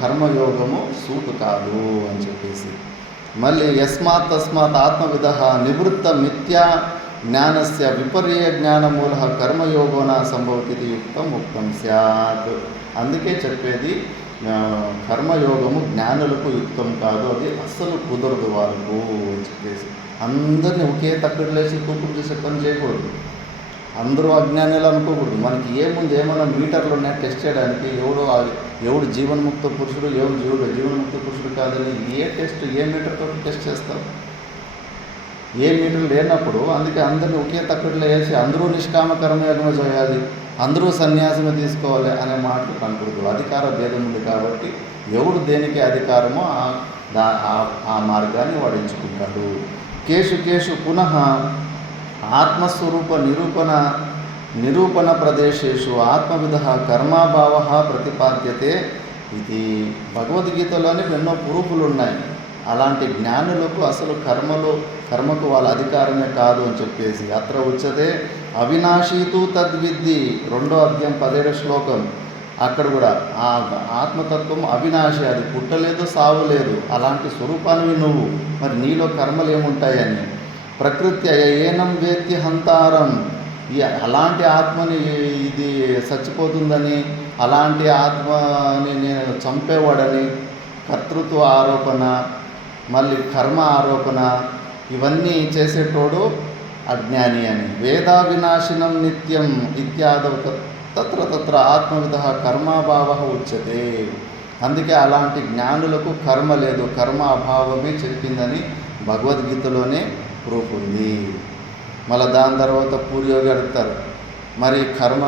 కర్మయోగము సూటు కాదు అని చెప్పేసి మళ్ళీ యస్మాత్ తస్మాత్ ఆత్మవిద నివృత్త మిథ్యా జ్ఞానస్య విపర్య జ్ఞానమూల కర్మయోగోన సంభవతి యుక్తం ముక్తం స్యాత్. అందుకే చెప్పేది కర్మయోగము జ్ఞానులకు యుక్తం కాదు, అది అస్సలు కుదరదు వాళ్ళకు అని చెప్పేసి. అందరినీ ఒకే తక్కువ లేచి తూకం చేసే పని చేయకూడదు, అందరూ అజ్ఞానులు అనుకోకూడదు. మనకి ఏముంది, ఏమైనా మీటర్లు ఉన్నాయి టెస్ట్ చేయడానికి, ఎవడు జీవన్ముక్త పురుషుడు, ఎవడు జీవన్ముక్త పురుషుడు కాదని ఏ మీటర్తో టెస్ట్ చేస్తావు? ఏ మీటర్లు లేనప్పుడు అందుకే అందరినీ ఒకే తక్కువలో వేసి అందరూ నిష్కామ కర్మయోగమే చేయాలి, అందరూ సన్యాసమే తీసుకోవాలి అనే మాటలు కనకూడదు. అధికార భేదం ఉంది కాబట్టి ఎవడు దేనికి అధికారమో ఆ మార్గాన్ని వాడు ఎంచుకుంటాడు. కేషు పునః ఆత్మస్వరూప నిరూపణ ప్రదేశేషు ఆత్మవిధ కర్మాభావ ప్రతిపాద్యతే. ఇది భగవద్గీతలోని ఎన్నో ప్రూఫులు ఉన్నాయి. అలాంటి జ్ఞానులకు అసలు కర్మకు వాళ్ళ అధికారమే కాదు అని చెప్పేసి అత్ర ఉచ్యతే అవినాశీతు తద్విద్ది 2వ అధ్యాయం 17వ శ్లోకం. అక్కడ కూడా ఆ ఆత్మతత్వం అవినాశి, అది పుట్టలేదు సావు లేదు, అలాంటి స్వరూపానివి నువ్వు, మరి నీలో కర్మలు ఏముంటాయని. ప్రకృతి ఏనం వేత్తి హంతారం, అలాంటి ఆత్మని ఇది చచ్చిపోతుందని, అలాంటి ఆత్మని నేను చంపేవాడని కర్తృత్వ ఆరోపణ, మళ్ళీ కర్మ ఆరోపణ, ఇవన్నీ చేసేటోడు అజ్ఞాని అని. వేదా వినాశినం నిత్యం ఇత్యాదవ తత్ర తత్ర ఆత్మవిధ కర్మాభావ ఉచ్యతే. అందుకే అలాంటి జ్ఞానులకు కర్మ లేదు, కర్మ అభావమే చెప్పిందని భగవద్గీతలోనే ప్రూఫ్ ఉంది. మళ్ళీ దాని తర్వాత పూర్యోగి అడుగుతారు, మరి కర్మ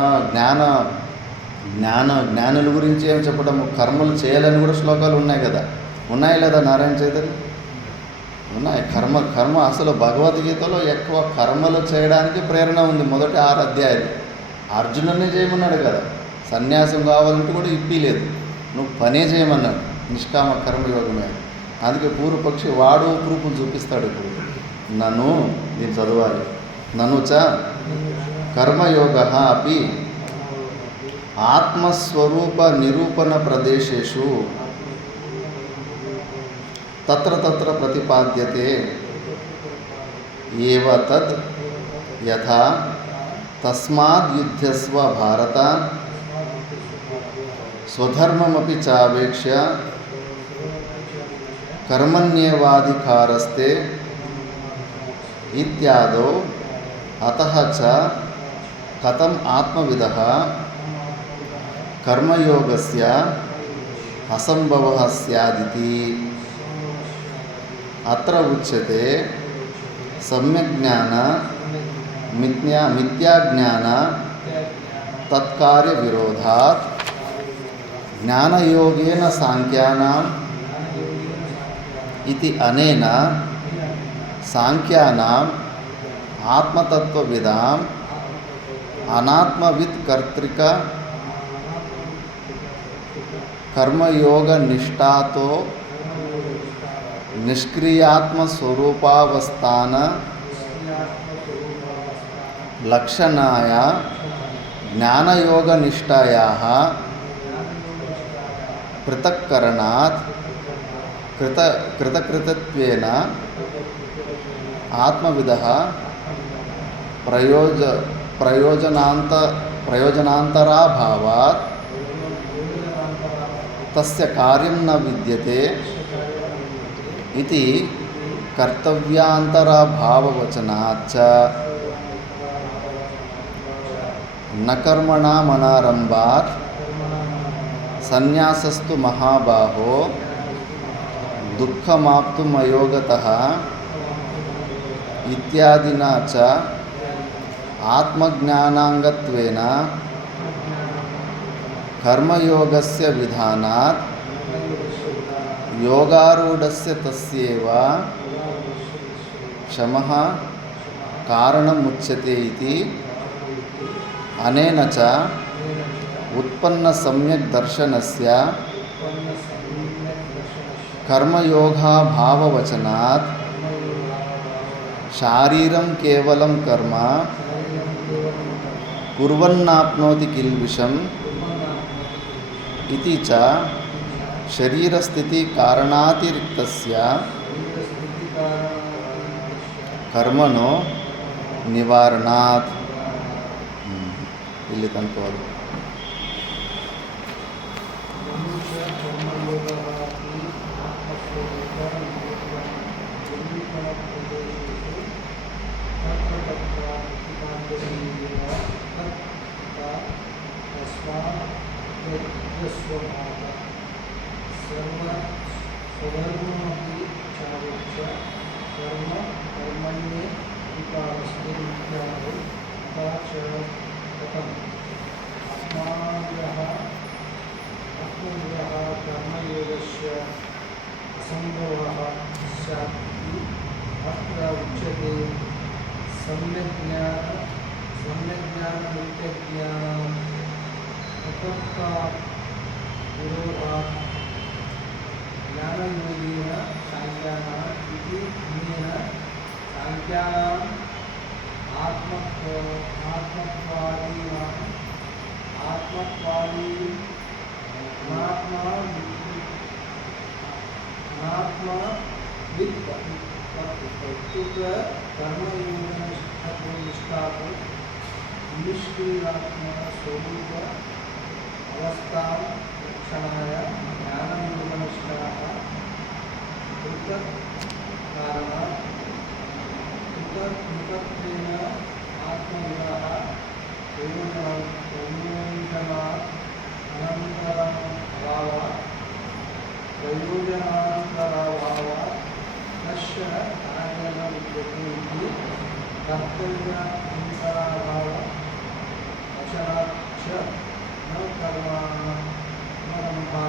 జ్ఞానుల గురించి ఏం చెప్పడము, కర్మలు చేయాలని కూడా శ్లోకాలు ఉన్నాయి కదా, ఉన్నాయి లేదా నారాయణ చైతన్య? ఉన్నాయి. కర్మ అసలు భగవద్గీతలో ఎక్కువ కర్మలు చేయడానికి ప్రేరణ ఉంది. మొదటి 6 అధ్యాయాలు అర్జునుడిని చేయమన్నాడు కదా, సన్యాసం కావాలంటే కూడా ఇప్పిలేదు, నువ్వు పనే చేయమన్నాడు, నిష్కామ కర్మయోగమే. అందుకే పూర్వపక్షి వాడు ప్రూఫ్లు చూపిస్తాడు. ఇప్పుడు నన్ను నేను చదవాలి, నన్ను చ కర్మయోగ అపి ఆత్మస్వరూప నిరూపణ ప్రదేశేషు తత్ర తత్ర ప్రతిపాద్యతే ఏవ తద్ యథా తస్మాద్ యుద్ధస్వ భారత స్వధర్మమపి చావేక్ష్య కర్మణ్యేవాధికారస్తే ఇత్యాదో అతః చ కథం ఆత్మవిదః కర్మయోగస్య అసంభవః స్యాదితి అత్ర ఉచ్యతే సమ్యజ్ఞాన మిథ్యాజ్ఞాన తత్కార్య విరోధాత్ జ్ఞానయోగేన సాంఖ్యానాం ఇతి అనేన సాంఖ్యానాం ఆత్మతత్వవిదాం అనాత్మవిత్ కర్తృక కర్మయోగ నిష్ఠాతో నిష్క్రియాత్మ స్వరూపావస్థాన లక్షణాయ జ్ఞానయోగ నిష్ఠాయాః పృథక్కరణాత్ కృతకృతత్వేన ఆత్మవిదః ప్రయోజనాంతరాభావాత్ తస్య కార్యం న విద్యతే ఇది కర్తవ్యాంతరభావవచనాచ్చ న కర్మణామనారంభాత్ సన్యాసస్తు మహాబాహో దుఃఖమాప్తుమయోగతః ఇత్యాదినా చ ఆత్మజ్ఞానాంగత్వేన కర్మయోగస్య విధానాత్ యోగారూఢస్య తస్యేవ శమః కారణముచ్యతే ఇతి అనేన చ ఉత్పన్న సమ్యక్ దర్శనస్య కర్మయోగాభావవచనాత్ శారీరం కేవలం కర్మ కుర్వన్నాప్నోతి కిల్బిషం इति च शरीरस्थिति कारणातिरिक्तस्य कर्मणो निवारणात् ಇಲ್ಲಿ ತನಕ स्वधर्ममपि चावेक्ष्य कर्मण्ये विकारस्ते इत्यादि अतः च कथम् आत्मविदः कर्मयोगस्य असम्भवः स्यात् इति अत्र उच्यते सम्यग्ज्ञानमित्यज्ञानं विरोधात् ज्ञानयोगेन साङ्ख्यानाम् इति अनेन साङ्ख्यानाम् कर्मयोगनिष्ठातो निष्क्रियात्मस्वरूप अवस्थां लक्षणाय ज्ञानयोगनिष्ठाः पृथक् कारणात् వ్యుత్పత్తేన ఆత్మవిదః ప్రయోజనానంతరభావ నశ్య కార్యన విద్యతే ఇది కర్తవ్య అంతరాభావ వచనాచ్చ న కర్మాణమరంభా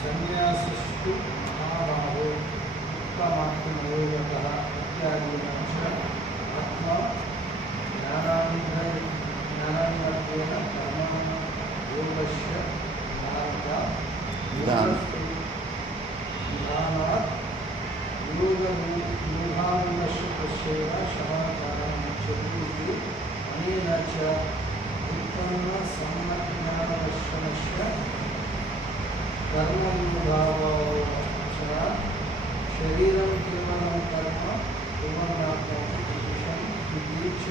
సన్యాసిస్తు మహాభావో ఉత్తమాత్మయోగతః ఇత్యాదీనాం చ ఆత్మ జ్ఞానాన్వేన కర్మణ యోగస్య మార్గ విధానాత్ యోగానుగస్య శమాచారముచ్యతే ఇది అనేన చ ఉత్పన్న సమ్మజ్ఞానదర్శనస్య కర్మయోగావచ శరీరం కేవలం కర్మ కుర్వన్నాత్మం ఇది చ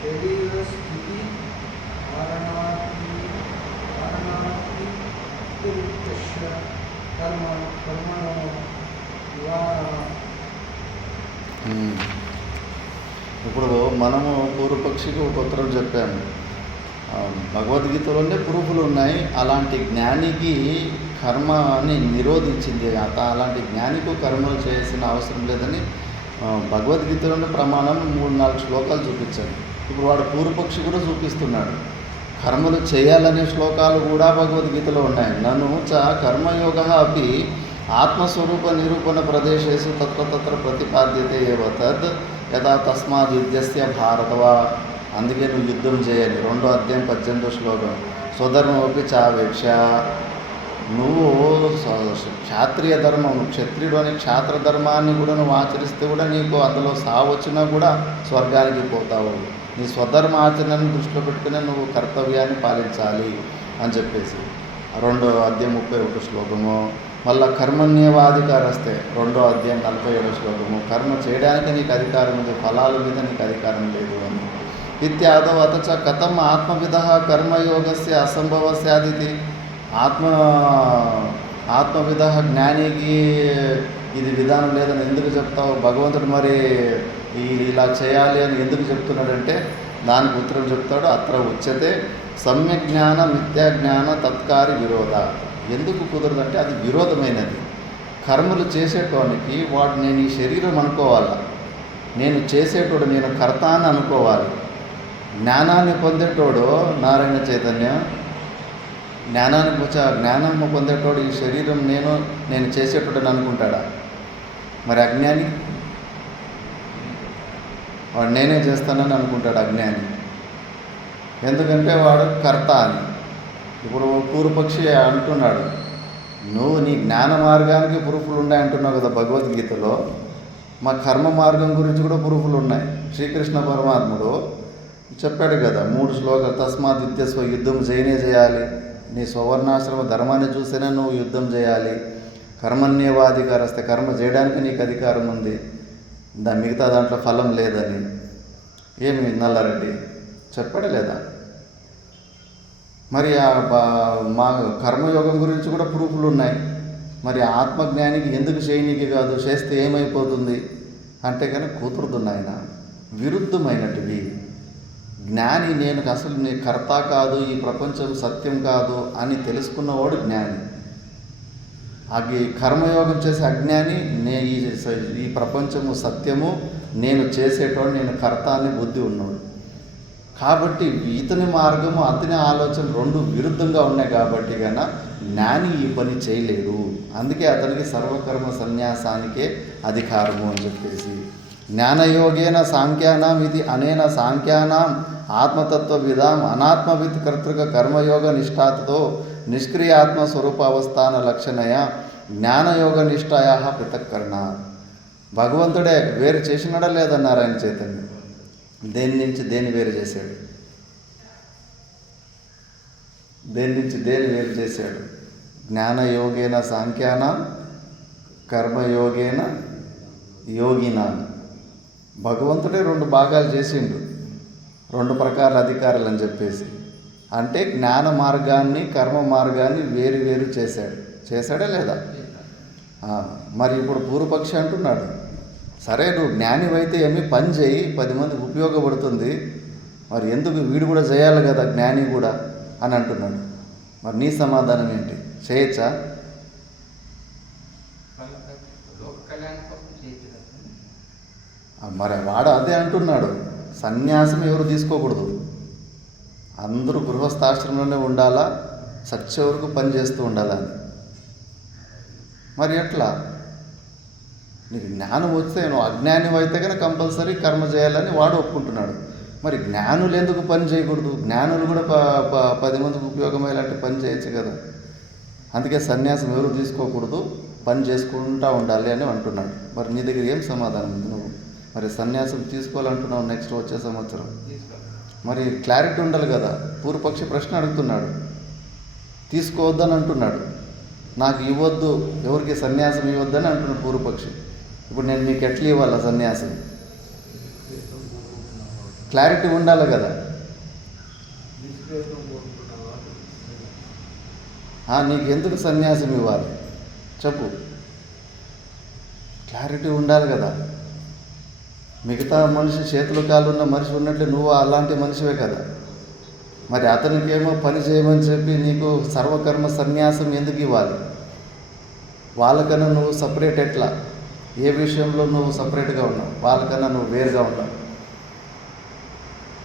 శరీరస్థితి కారణాతిరిక్తస్య కర్మణో నివారణ. ఇప్పుడు మనము పూర్వపక్షికి ఒక ఉత్తరం చెప్పాము. భగవద్గీతలోనే ప్రూఫ్లు ఉన్నాయి. అలాంటి జ్ఞానికి కర్మని నిరోధించింది. అలాంటి జ్ఞానికి కర్మలు చేయాల్సిన అవసరం లేదని భగవద్గీతలోనే ప్రమాణం 3-4 శ్లోకాలు చూపించాడు. ఇప్పుడు వాడు పూర్వపక్షి కూడా చూపిస్తున్నాడు. కర్మలు చేయాలనే శ్లోకాలు కూడా భగవద్గీతలో ఉన్నాయి. నను చ కర్మయోగ అపి ఆత్మస్వరూప నిరూపణ ప్రదేశేషు తత్ర ప్రతిపాద్యతే ఏవ తద్ యథా తస్మాత్ యుద్ధస్య భారతవా. అందుకే నువ్వు యుద్ధం చేయాలి. 2వ అధ్యాయం 18వ శ్లోకం. స్వధర్మమపి చావేక్ష. నువ్వు క్షాత్రియ ధర్మం, నువ్వు క్షత్రియుడు అని క్షాత్ర ధర్మాన్ని కూడా నువ్వు ఆచరిస్తే కూడా నీకు అందులో సావు వచ్చినా కూడా స్వర్గానికి పోతావు. నీ స్వధర్మ ఆచరణను దృష్టిలో పెట్టుకుని నువ్వు కర్తవ్యాన్ని పాలించాలి అని చెప్పేసి 2వ అధ్యాయం 31 శ్లోకము. మళ్ళీ కర్మణ్యేవాధికారస్తే 2వ అధ్యాయం 47వ శ్లోకము. కర్మ చేయడానికి నీకు అధికారం ఉంది, ఫలాల మీద నీకు అధికారం లేదు అని. ఇత్యాదవ అతచ కథం ఆత్మవిధ కర్మయోగస్య అసంభవ స్యాదితి. ఆత్మవిధ జ్ఞానికి ఇది విధానం లేదని ఎందుకు చెప్తావు? భగవంతుడు మరి ఇలా చేయాలి అని ఎందుకు చెప్తున్నాడంటే దానికి ఉత్తరం చెప్తాడు. అత్ర ఉచ్యతే సమ్యక్ జ్ఞాన మిథ్యాజ్ఞాన తత్కారి విరోధ. ఎందుకు కుదరదంటే అది విరోధమైనది. కర్మలు చేసేటోనికి వాడు నేను ఈ శరీరం అనుకోవాలా, నేను చేసేటోడు నేను కర్త అని అనుకోవాలి. జ్ఞానాన్ని పొందేటోడు నారాయణ చైతన్యం, జ్ఞానం పొందేటోడు ఈ శరీరం నేను చేసేటోడని అనుకుంటాడా? మరి అజ్ఞాని వాడు నేనే చేస్తానని అనుకుంటాడు అజ్ఞాని. ఎందుకంటే వాడు కర్త అని. ఇప్పుడు పూర్వపక్షి అంటున్నాడు, నువ్వు నీ జ్ఞాన మార్గానికి ప్రూఫ్లు ఉన్నాయి అంటున్నావు కదా భగవద్గీతలో. మా కర్మ మార్గం గురించి కూడా ప్రూఫ్లు ఉన్నాయి. శ్రీకృష్ణ పరమాత్ముడు చెప్పాడు కదా 3 శ్లోకాలు. తస్మాత్ యుద్ధస్వ, యుద్ధం చేయాలి. నీ స్వర్ణాశ్రమ ధర్మాన్ని చూస్తేనే నువ్వు యుద్ధం చేయాలి. కర్మణ్యేవాధికారస్తే, కర్మ చేయడానికి నీకు అధికారం ఉంది, మిగతా దాంట్లో ఫలం లేదని. ఏమి నల్లారెడ్డి చెప్పాడు లేదా? మరి మా కర్మయోగం గురించి కూడా ప్రూఫ్లు ఉన్నాయి. మరి ఆత్మజ్ఞానికి ఎందుకు చేయనీకి కాదు, చేస్తే ఏమైపోతుంది అంటే కానీ కుదురుతున్నాయన. విరుద్ధమైనటివి. జ్ఞాని నేను అసలు నీ కర్త కాదు, ఈ ప్రపంచం సత్యం కాదు అని తెలుసుకున్నవాడు జ్ఞాని. అది కర్మయోగం చేసే అజ్ఞాని ఈ ప్రపంచము సత్యము, నేను చేసేటోడు, నేను కర్త అని బుద్ధి ఉన్నాడు. కాబట్టి ఇతని మార్గము అతని ఆలోచన 2 విరుద్ధంగా ఉన్నాయి. కాబట్టి కన్నా జ్ఞాని ఈ పని చేయలేడు. అందుకే అతనికి సర్వకర్మ సన్యాసానికే అధికారము అని చెప్పేసి. జ్ఞానయోగేన సాంఖ్యానాం ఇది అనేన సాంఖ్యానాం ఆత్మతత్వ విధాం అనాత్మవిత్ కర్తృక కర్మయోగ నిష్ఠాతో నిష్క్రియాత్మ స్వరూపావస్థాన లక్షణయ జ్ఞానయోగ నిష్ఠాయా పృథక్కరణ. భగవంతుడే వేరు చేసినాడా లేదా నారాయణ చైతన్యం? దేని నుంచి దేని వేరు చేశాడు? దేని నుంచి దేని వేరు చేశాడు? జ్ఞానయోగేన సాంఖ్యానాం కర్మయోగేన యోగినాం. భగవంతుడే 2 భాగాలు చేసిండు, 2 ప్రకారాల అధికారులు అని చెప్పేసి. అంటే జ్ఞాన మార్గాన్ని కర్మ మార్గాన్ని వేరు చేశాడా లేదా? మరి ఇప్పుడు పూర్వపక్షి అంటున్నాడు సరే నువ్వు జ్ఞానివైతే ఏమి పని చేయి, 10 మందికి ఉపయోగపడుతుంది, మరి ఎందుకు వీడు కూడా చేయాలి కదా జ్ఞాని కూడా అని అంటున్నాడు. మరి నీ సమాధానం ఏంటి? చేయొచ్చా? లోక కళ్యాణం కోసం చేయొచ్చు. మరి వాడు అదే అంటున్నాడు, సన్యాసం ఎవరు తీసుకోకూడదు, అందరూ గృహస్థాశ్రమంలోనే ఉండాలా, సచ్చే వరకు పని చేస్తూ ఉండాలా అని. మరి ఎట్లా? నీకు జ్ఞానం వస్తే, నువ్వు అజ్ఞానం అయితే కనుక కంపల్సరీ కర్మ చేయాలని వాడు ఒప్పుకుంటున్నాడు. మరి జ్ఞానులు ఎందుకు పని చేయకూడదు? జ్ఞానులు కూడా 10 మందికి ఉపయోగమయ్యేలాంటి పని చేయొచ్చు కదా. అందుకే సన్యాసం ఎవరు తీసుకోకూడదు, పని చేసుకుంటూ ఉండాలి అని అంటున్నాడు. మరి నీ దగ్గర ఏం సమాధానం ఉంది? నువ్వు మరి సన్యాసం తీసుకోవాలంటున్నావు నెక్స్ట్ వచ్చే సంవత్సరం, మరి క్లారిటీ ఉండాలి కదా. పూర్వపక్షి ప్రశ్న అడుగుతున్నాడు, తీసుకోవద్దని అంటున్నాడు, నాకు ఇవ్వద్దు, ఎవరికి సన్యాసం ఇవ్వద్దని అంటున్నాడు పూర్వపక్షి. ఇప్పుడు నేను నీకు ఎట్లా ఇవ్వాలా సన్యాసం? క్లారిటీ ఉండాలి కదా. నీకు ఎందుకు సన్యాసం ఇవ్వాలి చెప్పు, క్లారిటీ ఉండాలి కదా. మిగతా మనిషి చేతులు కాళ్ళు ఉన్న మనిషి ఉన్నట్లే నువ్వు అలాంటి మనిషివే కదా. మరి అతనికేమో పని చేయమని చెప్పి నీకు సర్వకర్మ సన్యాసం ఎందుకు ఇవ్వాలి? వాళ్ళకన్నా నువ్వు సపరేట్ ఎట్లా? ఏ విషయంలో నువ్వు సపరేట్గా ఉన్నావు? వాళ్ళకన్నా నువ్వు వేరుగా ఉన్నావు.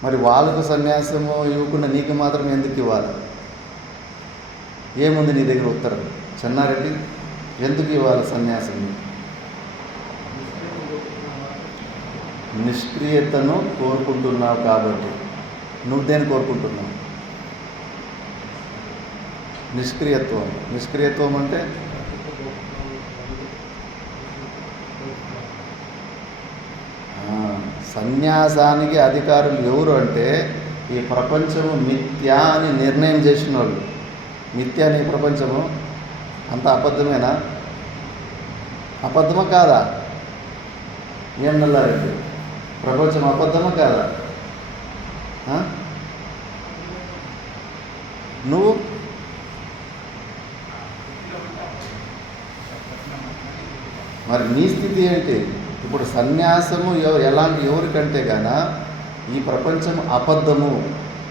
మరి వాళ్ళకు సన్యాసము ఇవ్వకుండా నీకు మాత్రం ఎందుకు ఇవ్వాలి? ఏముంది నీ దగ్గర ఉత్తరం? చెన్నారెడ్డి, ఎందుకు ఇవ్వాలి సన్యాసం? నిష్క్రియతను కోరుకుంటున్నావు కాబట్టి. నువ్వు దేన్ని కోరుకుంటున్నావు? నిష్క్రియత్వం అంటే సన్యాసానికి అధికారులు ఎవరు అంటే ఈ ప్రపంచము మిథ్యా అని నిర్ణయం చేసిన వాళ్ళు. మిథ్యా అని ప్రపంచము అంత అబద్ధమేనా? అబద్ధమా కాదా? ఏం నల్లారెడ్డి, ప్రపంచం అబద్ధమా కాదా? నువ్వు మరి నీ స్థితి ఏంటి? ఇప్పుడు సన్యాసము ఎవరికంటే గాన ఈ ప్రపంచం అబద్ధము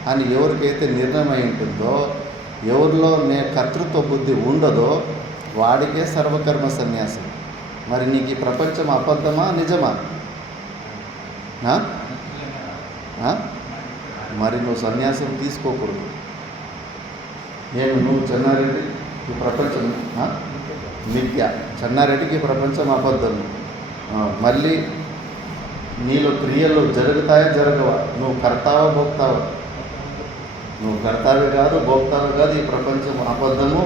అని ఎవరికైతే నిర్ణయం అయి ఉంటుందో, ఎవరిలో కర్తృత్వ బుద్ధి ఉండదో వాడికే సర్వకర్మ సన్యాసం. మరి నీకు ఈ ప్రపంచం అబద్ధమా నిజమా? మరి నువ్వు సన్యాసం తీసుకోకూడదు. నువ్వు చెన్నారెడ్డి ఈ ప్రపంచం మిథ్య, చెన్నారెడ్డికి ఈ ప్రపంచం అబద్ధము. మళ్ళీ నీలో క్రియలు జరుగుతాయా జరగవా? నువ్వు కర్తావా భోక్తావా? నువ్వు కర్తావే కాదు, భోక్తావే కాదు. ఈ ప్రపంచం అబద్ధము.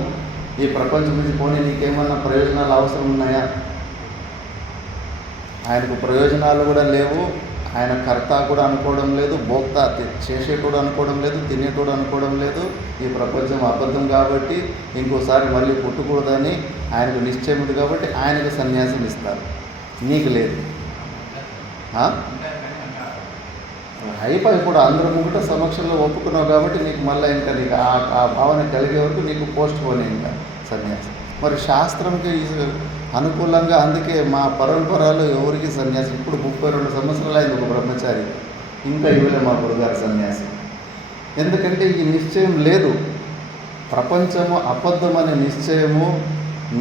ఈ ప్రపంచం నుంచి పోనీ నీకేమన్నా ప్రయోజనాలు అవసరం ఉన్నాయా? ఆయనకు ప్రయోజనాలు కూడా లేవు. ఆయన కర్త కూడా అనుకోవడం లేదు, భోక్త చేసేటోడు అనుకోవడం లేదు, తినేటోడు అనుకోవడం లేదు. ఈ ప్రపంచం అబద్ధం కాబట్టి ఇంకోసారి మళ్ళీ పుట్టకూడదని ఆయనకు నిశ్చయం ఉంది కాబట్టి ఆయనకు సన్యాసం ఇస్తారు, నీకు లేదు. అయిపోయి ఇప్పుడు అందరూ ముంగట సమక్షంలో ఒప్పుకున్నావు కాబట్టి నీకు మళ్ళీ ఇంకా నీకు ఆ భావన కలిగే వరకు నీకు పోస్ట్ పోనే ఇంకా సన్యాసం. మరి శాస్త్రంకి అనుకూలంగా అందుకే మా పరంపరలో ఎవరికి సన్యాసం ఇప్పుడు 32 సంవత్సరాలు అయింది ఒక బ్రహ్మచారి, ఇంకా ఇవ్వలే మా గురుగారు సన్యాసం. ఎందుకంటే ఈ నిశ్చయం లేదు. ప్రపంచము అబద్ధం అనే నిశ్చయము,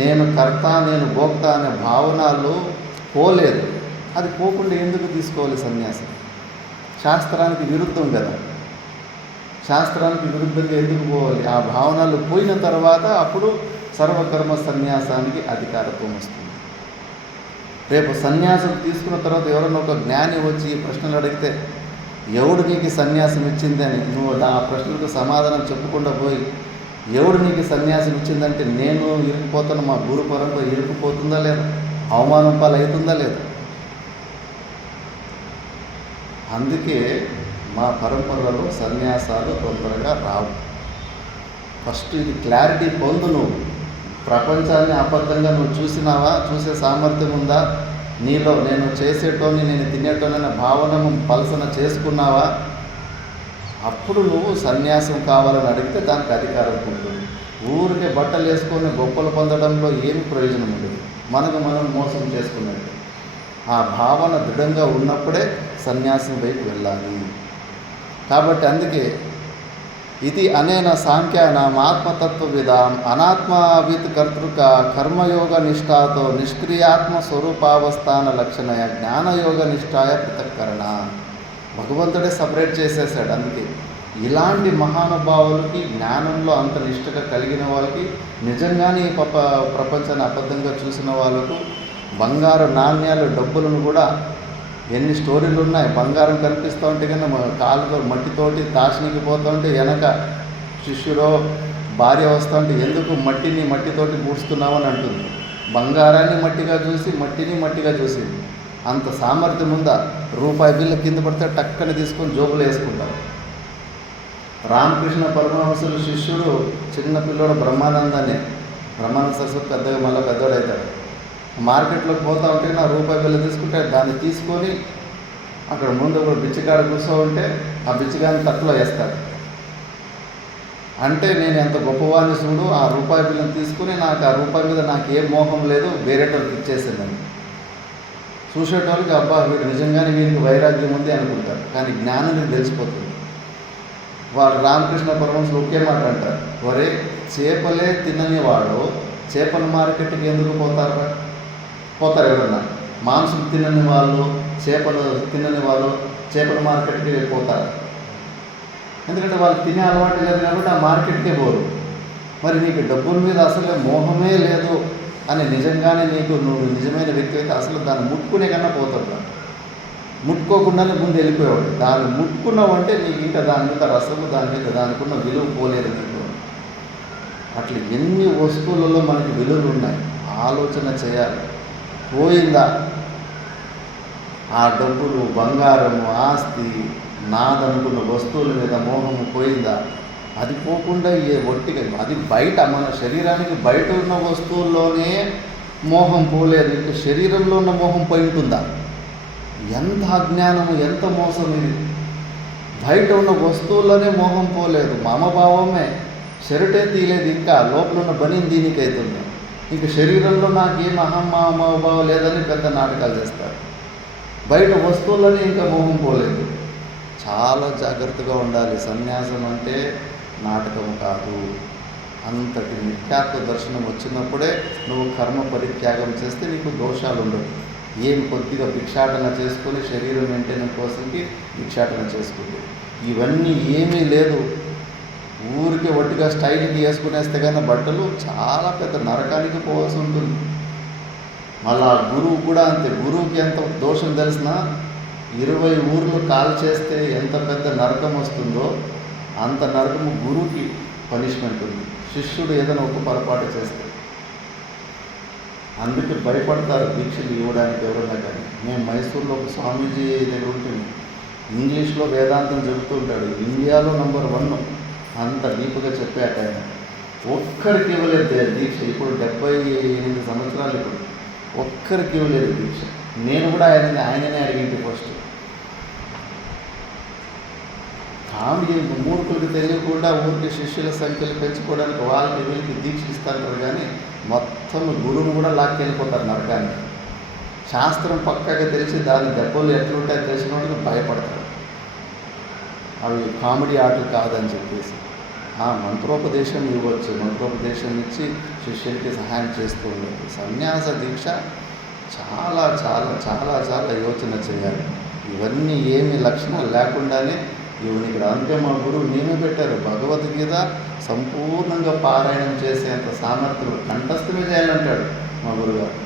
నేను కర్త నేను భోక్త అనే భావనలు పోలేదు. అది పోకుండా ఎందుకు తీసుకోవాలి సన్యాసం? శాస్త్రానికి విరుద్ధం కదా. శాస్త్రానికి విరుద్ధంగా ఎందుకు పోవాలి? ఆ భావనలు పోయిన తర్వాత అప్పుడు సర్వకర్మ సన్యాసానికి అధికారత్వం వస్తుంది. రేపు సన్యాసం తీసుకున్న తర్వాత ఎవరైనా ఒక జ్ఞాని వచ్చి ఈ ప్రశ్నలు అడిగితే ఎవడు నీకు సన్యాసం ఇచ్చిందని నువ్వు ఆ ప్రశ్నలకు సమాధానం చెప్పకుండా పోయి ఎవడు నీకు సన్యాసం ఇచ్చిందంటే నేను ఇరుక్కుపోతాను, మా గురు పరంపర ఇరుక్కుపోతుందా లేదా, అవమానం పాలు అవుతుందా లేదా? అందుకే మా పరంపరలో సన్యాసాలు తొందరగా రావు. ఫస్ట్ ఇది క్లారిటీ పొందు. నువ్వు ప్రపంచాన్ని అబద్ధంగా నువ్వు చూసినావా? చూసే సామర్థ్యం ఉందా నీలో? నేను చేసేటోని నేను తినేటోనన్న భావన పలసన చేసుకున్నావా? అప్పుడు నువ్వు సన్యాసం కావాలని అడిగితే దానికి అధికారం ఉంటుంది. ఊరికే బట్టలు వేసుకొని గొప్పలు పొందడంలో ఏమి ప్రయోజనం ఉండదు, మనకు మనం మోసం చేసుకున్నట్టు. ఆ భావన దృఢంగా ఉన్నప్పుడే సన్యాసం వైపు వెళ్ళాలి. కాబట్టి అందుకే ఇది అనేన సాంఖ్యానాం ఆత్మతత్వవిదాం అనాత్మవిత్ కర్తృక కర్మయోగ నిష్ఠాతో నిష్క్రియాత్మ స్వరూపావస్థాన లక్షణయ జ్ఞానయోగ నిష్ఠాయ పృథక్కరణ. భగవంతుడే సపరేట్ చేసేసాడు. అందుకే ఇలాంటి మహానుభావులకి జ్ఞానంలో అంత నిష్ఠగా కలిగిన వాళ్ళకి, నిజంగానే ఈ ప్రపంచాన్ని అబద్ధంగా చూసిన వాళ్ళకు బంగారు నాణ్యాలు డబ్బులను కూడా ఎన్ని స్టోరీలు ఉన్నాయి. బంగారం కనిపిస్తూ ఉంటే కన్నా కాలుతో మట్టితోటి తాషనికి పోతూ ఉంటే వెనక శిష్యులో భార్య వస్తూ ఉంటే ఎందుకు మట్టిని మట్టితోటి పూడుస్తున్నావు అని అంటుంది. బంగారాన్ని మట్టిగా చూసి మట్టిని మట్టిగా చూసింది. అంత సామర్థ్యం ఉందా? రూపాయి బిల్ల కింద పడితే టక్కని తీసుకొని జోబులు వేసుకుంటారు. రామకృష్ణ పరమహంసుల శిష్యుడు చిన్న పిల్లోడు బ్రహ్మానంద సరస్వతి పెద్దగా మళ్ళీ పెద్దోడవుతాడు. మార్కెట్లోకి పోతా ఉంటే నా రూపాయి బిల్ల తీసుకుంటే దాన్ని తీసుకొని అక్కడ ముందు ఒక బిచ్చగాడు కూర్చో ఉంటే ఆ బిచ్చగాడిని తట్టులో వేస్తాడు. అంటే నేను ఎంత గొప్పవాడిని చూడు, ఆ రూపాయి బిల్లని తీసుకుని నాకు ఆ రూపాయి మీద నాకు ఏం మోహం లేదు, వేరేటోళ్ళకి ఇచ్చేసిందని. చూసేటోళ్ళకి అబ్బా వీడు నిజంగానే వీరికి వైరాగ్యం ఉంది అనుకుంటారు. కానీ జ్ఞానానికి తెలిసిపోతుంది. వాళ్ళు రామకృష్ణ పరమహంసులు ఒకే మాట అంటారు, ఒరే చేపలే తినని వాడు చేపల మార్కెట్కి ఎందుకు పోతారు? ఎవరన్నా మాంసం తినని వాళ్ళు, చేపలు తినని వాళ్ళు చేపల మార్కెట్కి పోతారు. ఎందుకంటే వాళ్ళు తినే అలవాటు లేదు కాబట్టి ఆ మార్కెట్కే పోరు. మరి నీకు డబ్బుల మీద అసలు మోహమే లేదు అని నిజంగానే నువ్వు నిజమైన వ్యక్తి అయితే అసలు దాన్ని ముట్టుకునే కన్నా పోతాడు. ముట్టుకోకుండానే ముందు వెళ్ళిపోయేవాడు. దాన్ని ముట్టుకున్నావు అంటే నీకు ఇంకా దాని మీద రసము, దాని మీద దానికున్న విలువ పోలేదు నీకు. అట్లా ఎన్ని వస్తువులలో మనకి విలువలు ఉన్నాయి. ఆలోచన చేయాలి. పోయిందా ఆ డబ్బులు, బంగారము, ఆస్తి, నాదనుకున్న వస్తువుల మీద మోహము పోయిందా? అది పోకుండా ఒట్టిగా అది బయట మన శరీరానికి బయట ఉన్న వస్తువుల్లోనే మోహం పోలేదు, ఇంకా శరీరంలో ఉన్న మోహం పోయి ఉంటుందా? ఎంత అజ్ఞానము, ఎంత మోసం ఇది! బయట ఉన్న వస్తువుల్లోనే మోహం పోలేదు, మమభావమే షరటే తీయలేదు, ఇంకా లోపల ఉన్న బనీని దీనికి అవుతుంది. ఇంక శరీరంలో నాకేం అహంభావం లేదని పెద్ద నాటకాలు చేస్తారు. బయట వస్తువులని ఇంకా మోహం పోలేదు. చాలా జాగ్రత్తగా ఉండాలి. సన్యాసం అంటే నాటకం కాదు. అంతటి మిథ్యాత్వ దర్శనం వచ్చినప్పుడే నువ్వు కర్మ పరిత్యాగం చేస్తే నీకు దోషాలు ఉండవు. ఏం కొద్దిగా భిక్షాటన చేసుకొని శరీరం మెయింటైన్ కోసంకి భిక్షాటన చేసుకుంది. ఇవన్నీ ఏమీ లేదు. ఊరికి ఒట్టిగా స్టైల్కి వేసుకునేస్తే కానీ బట్టలు చాలా పెద్ద నరకానికి పోవాల్సి ఉంటుంది. మళ్ళా గురువు కూడా అంతే. గురువుకి ఎంత దోషం తెలిసినా 20 ఊర్లు కాల్ చేస్తే ఎంత పెద్ద నరకం వస్తుందో అంత నరకము గురువుకి పనిష్మెంట్ ఉంది. శిష్యుడు ఏదైనా ఒక పొరపాటు చేస్తే అందుకే భయపడతారు దీక్షలు ఇవ్వడానికి ఎవరన్నా. కానీ మేము మైసూర్లో ఒక స్వామీజీ దగ్గర ఉంటుంది. ఇంగ్లీష్లో వేదాంతం చెబుతూ ఉంటాడు. ఇండియాలో నంబర్ 1 అంత డీప్గా చెప్పాక ఆయన ఒక్కరికి ఇవ్వలేదు దీక్ష. ఇప్పుడు 78 సంవత్సరాలు, ఇప్పుడు ఒక్కరికి ఇవ్వలేదు దీక్ష. నేను కూడా ఆయననే అడిగింది ఫస్ట్. కామెడీ మూర్ఖులకు తెలియకుండా ఊరికి శిష్యుల సంఖ్యలు పెంచుకోవడానికి వాళ్ళకి వీళ్ళకి దీక్ష ఇస్తారు. కానీ మొత్తం గురువును కూడా లాక్కెళ్ళిపోతారు నరకాన్ని. శాస్త్రం పక్కగా తెలిసి దాని దెబ్బలు ఎట్లుంటాయో తెలిసిన వాళ్ళకి భయపడతారు. అవి కామెడీ ఆటలు కాదని చెప్పేసి మంత్రోపదేశం ఇవ్వచ్చు. మంత్రోపదేశం ఇచ్చి శిష్యులకి సహాయం చేస్తూ ఉండదు. సన్యాస దీక్ష చాలా చాలా చాలా చాలా యోచన చేయాలి. ఇవన్నీ ఏమి లక్షణాలు లేకుండానే ఇవన్నీ అందుకే మా గురువు నేనే పెట్టారు. భగవద్గీత సంపూర్ణంగా పారాయణం చేసేంత సామర్థ్యం కంఠస్థమే చేయాలంటాడు మా గురుగారు.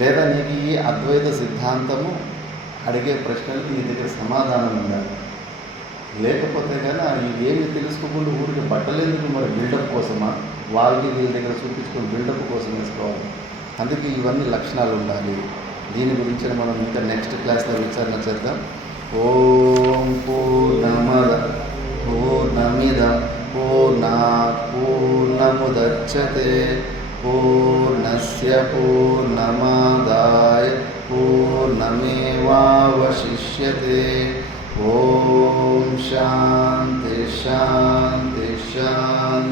లేదా నీకు ఈ అద్వైత సిద్ధాంతము అడిగే ప్రశ్నలకి నీ దగ్గర సమాధానం ఉండాలి. లేకపోతే కానీ ఏమి తెలుసుకోకుండా ఊరికి బట్టలేందుకు మరి బిల్డప్ కోసమా? వాళ్ళకి వీళ్ళ దగ్గర చూపించుకొని బిల్డప్ కోసం వేసుకోవాలి. అందుకే ఇవన్నీ లక్షణాలు ఉండాలి. దీని గురించి మనం ఇంకా నెక్స్ట్ క్లాస్లో విచారణ చేద్దాం. ఓం పూర్ణమద పూర్ణమిదం పూర్ణాత్ పూర్ణముదచ్యతే పూర్ణస్య పూర్ణమాదాయ పూర్ణమేవావశిష్యతే. ఓం శాంతి శాంతి శాంతి.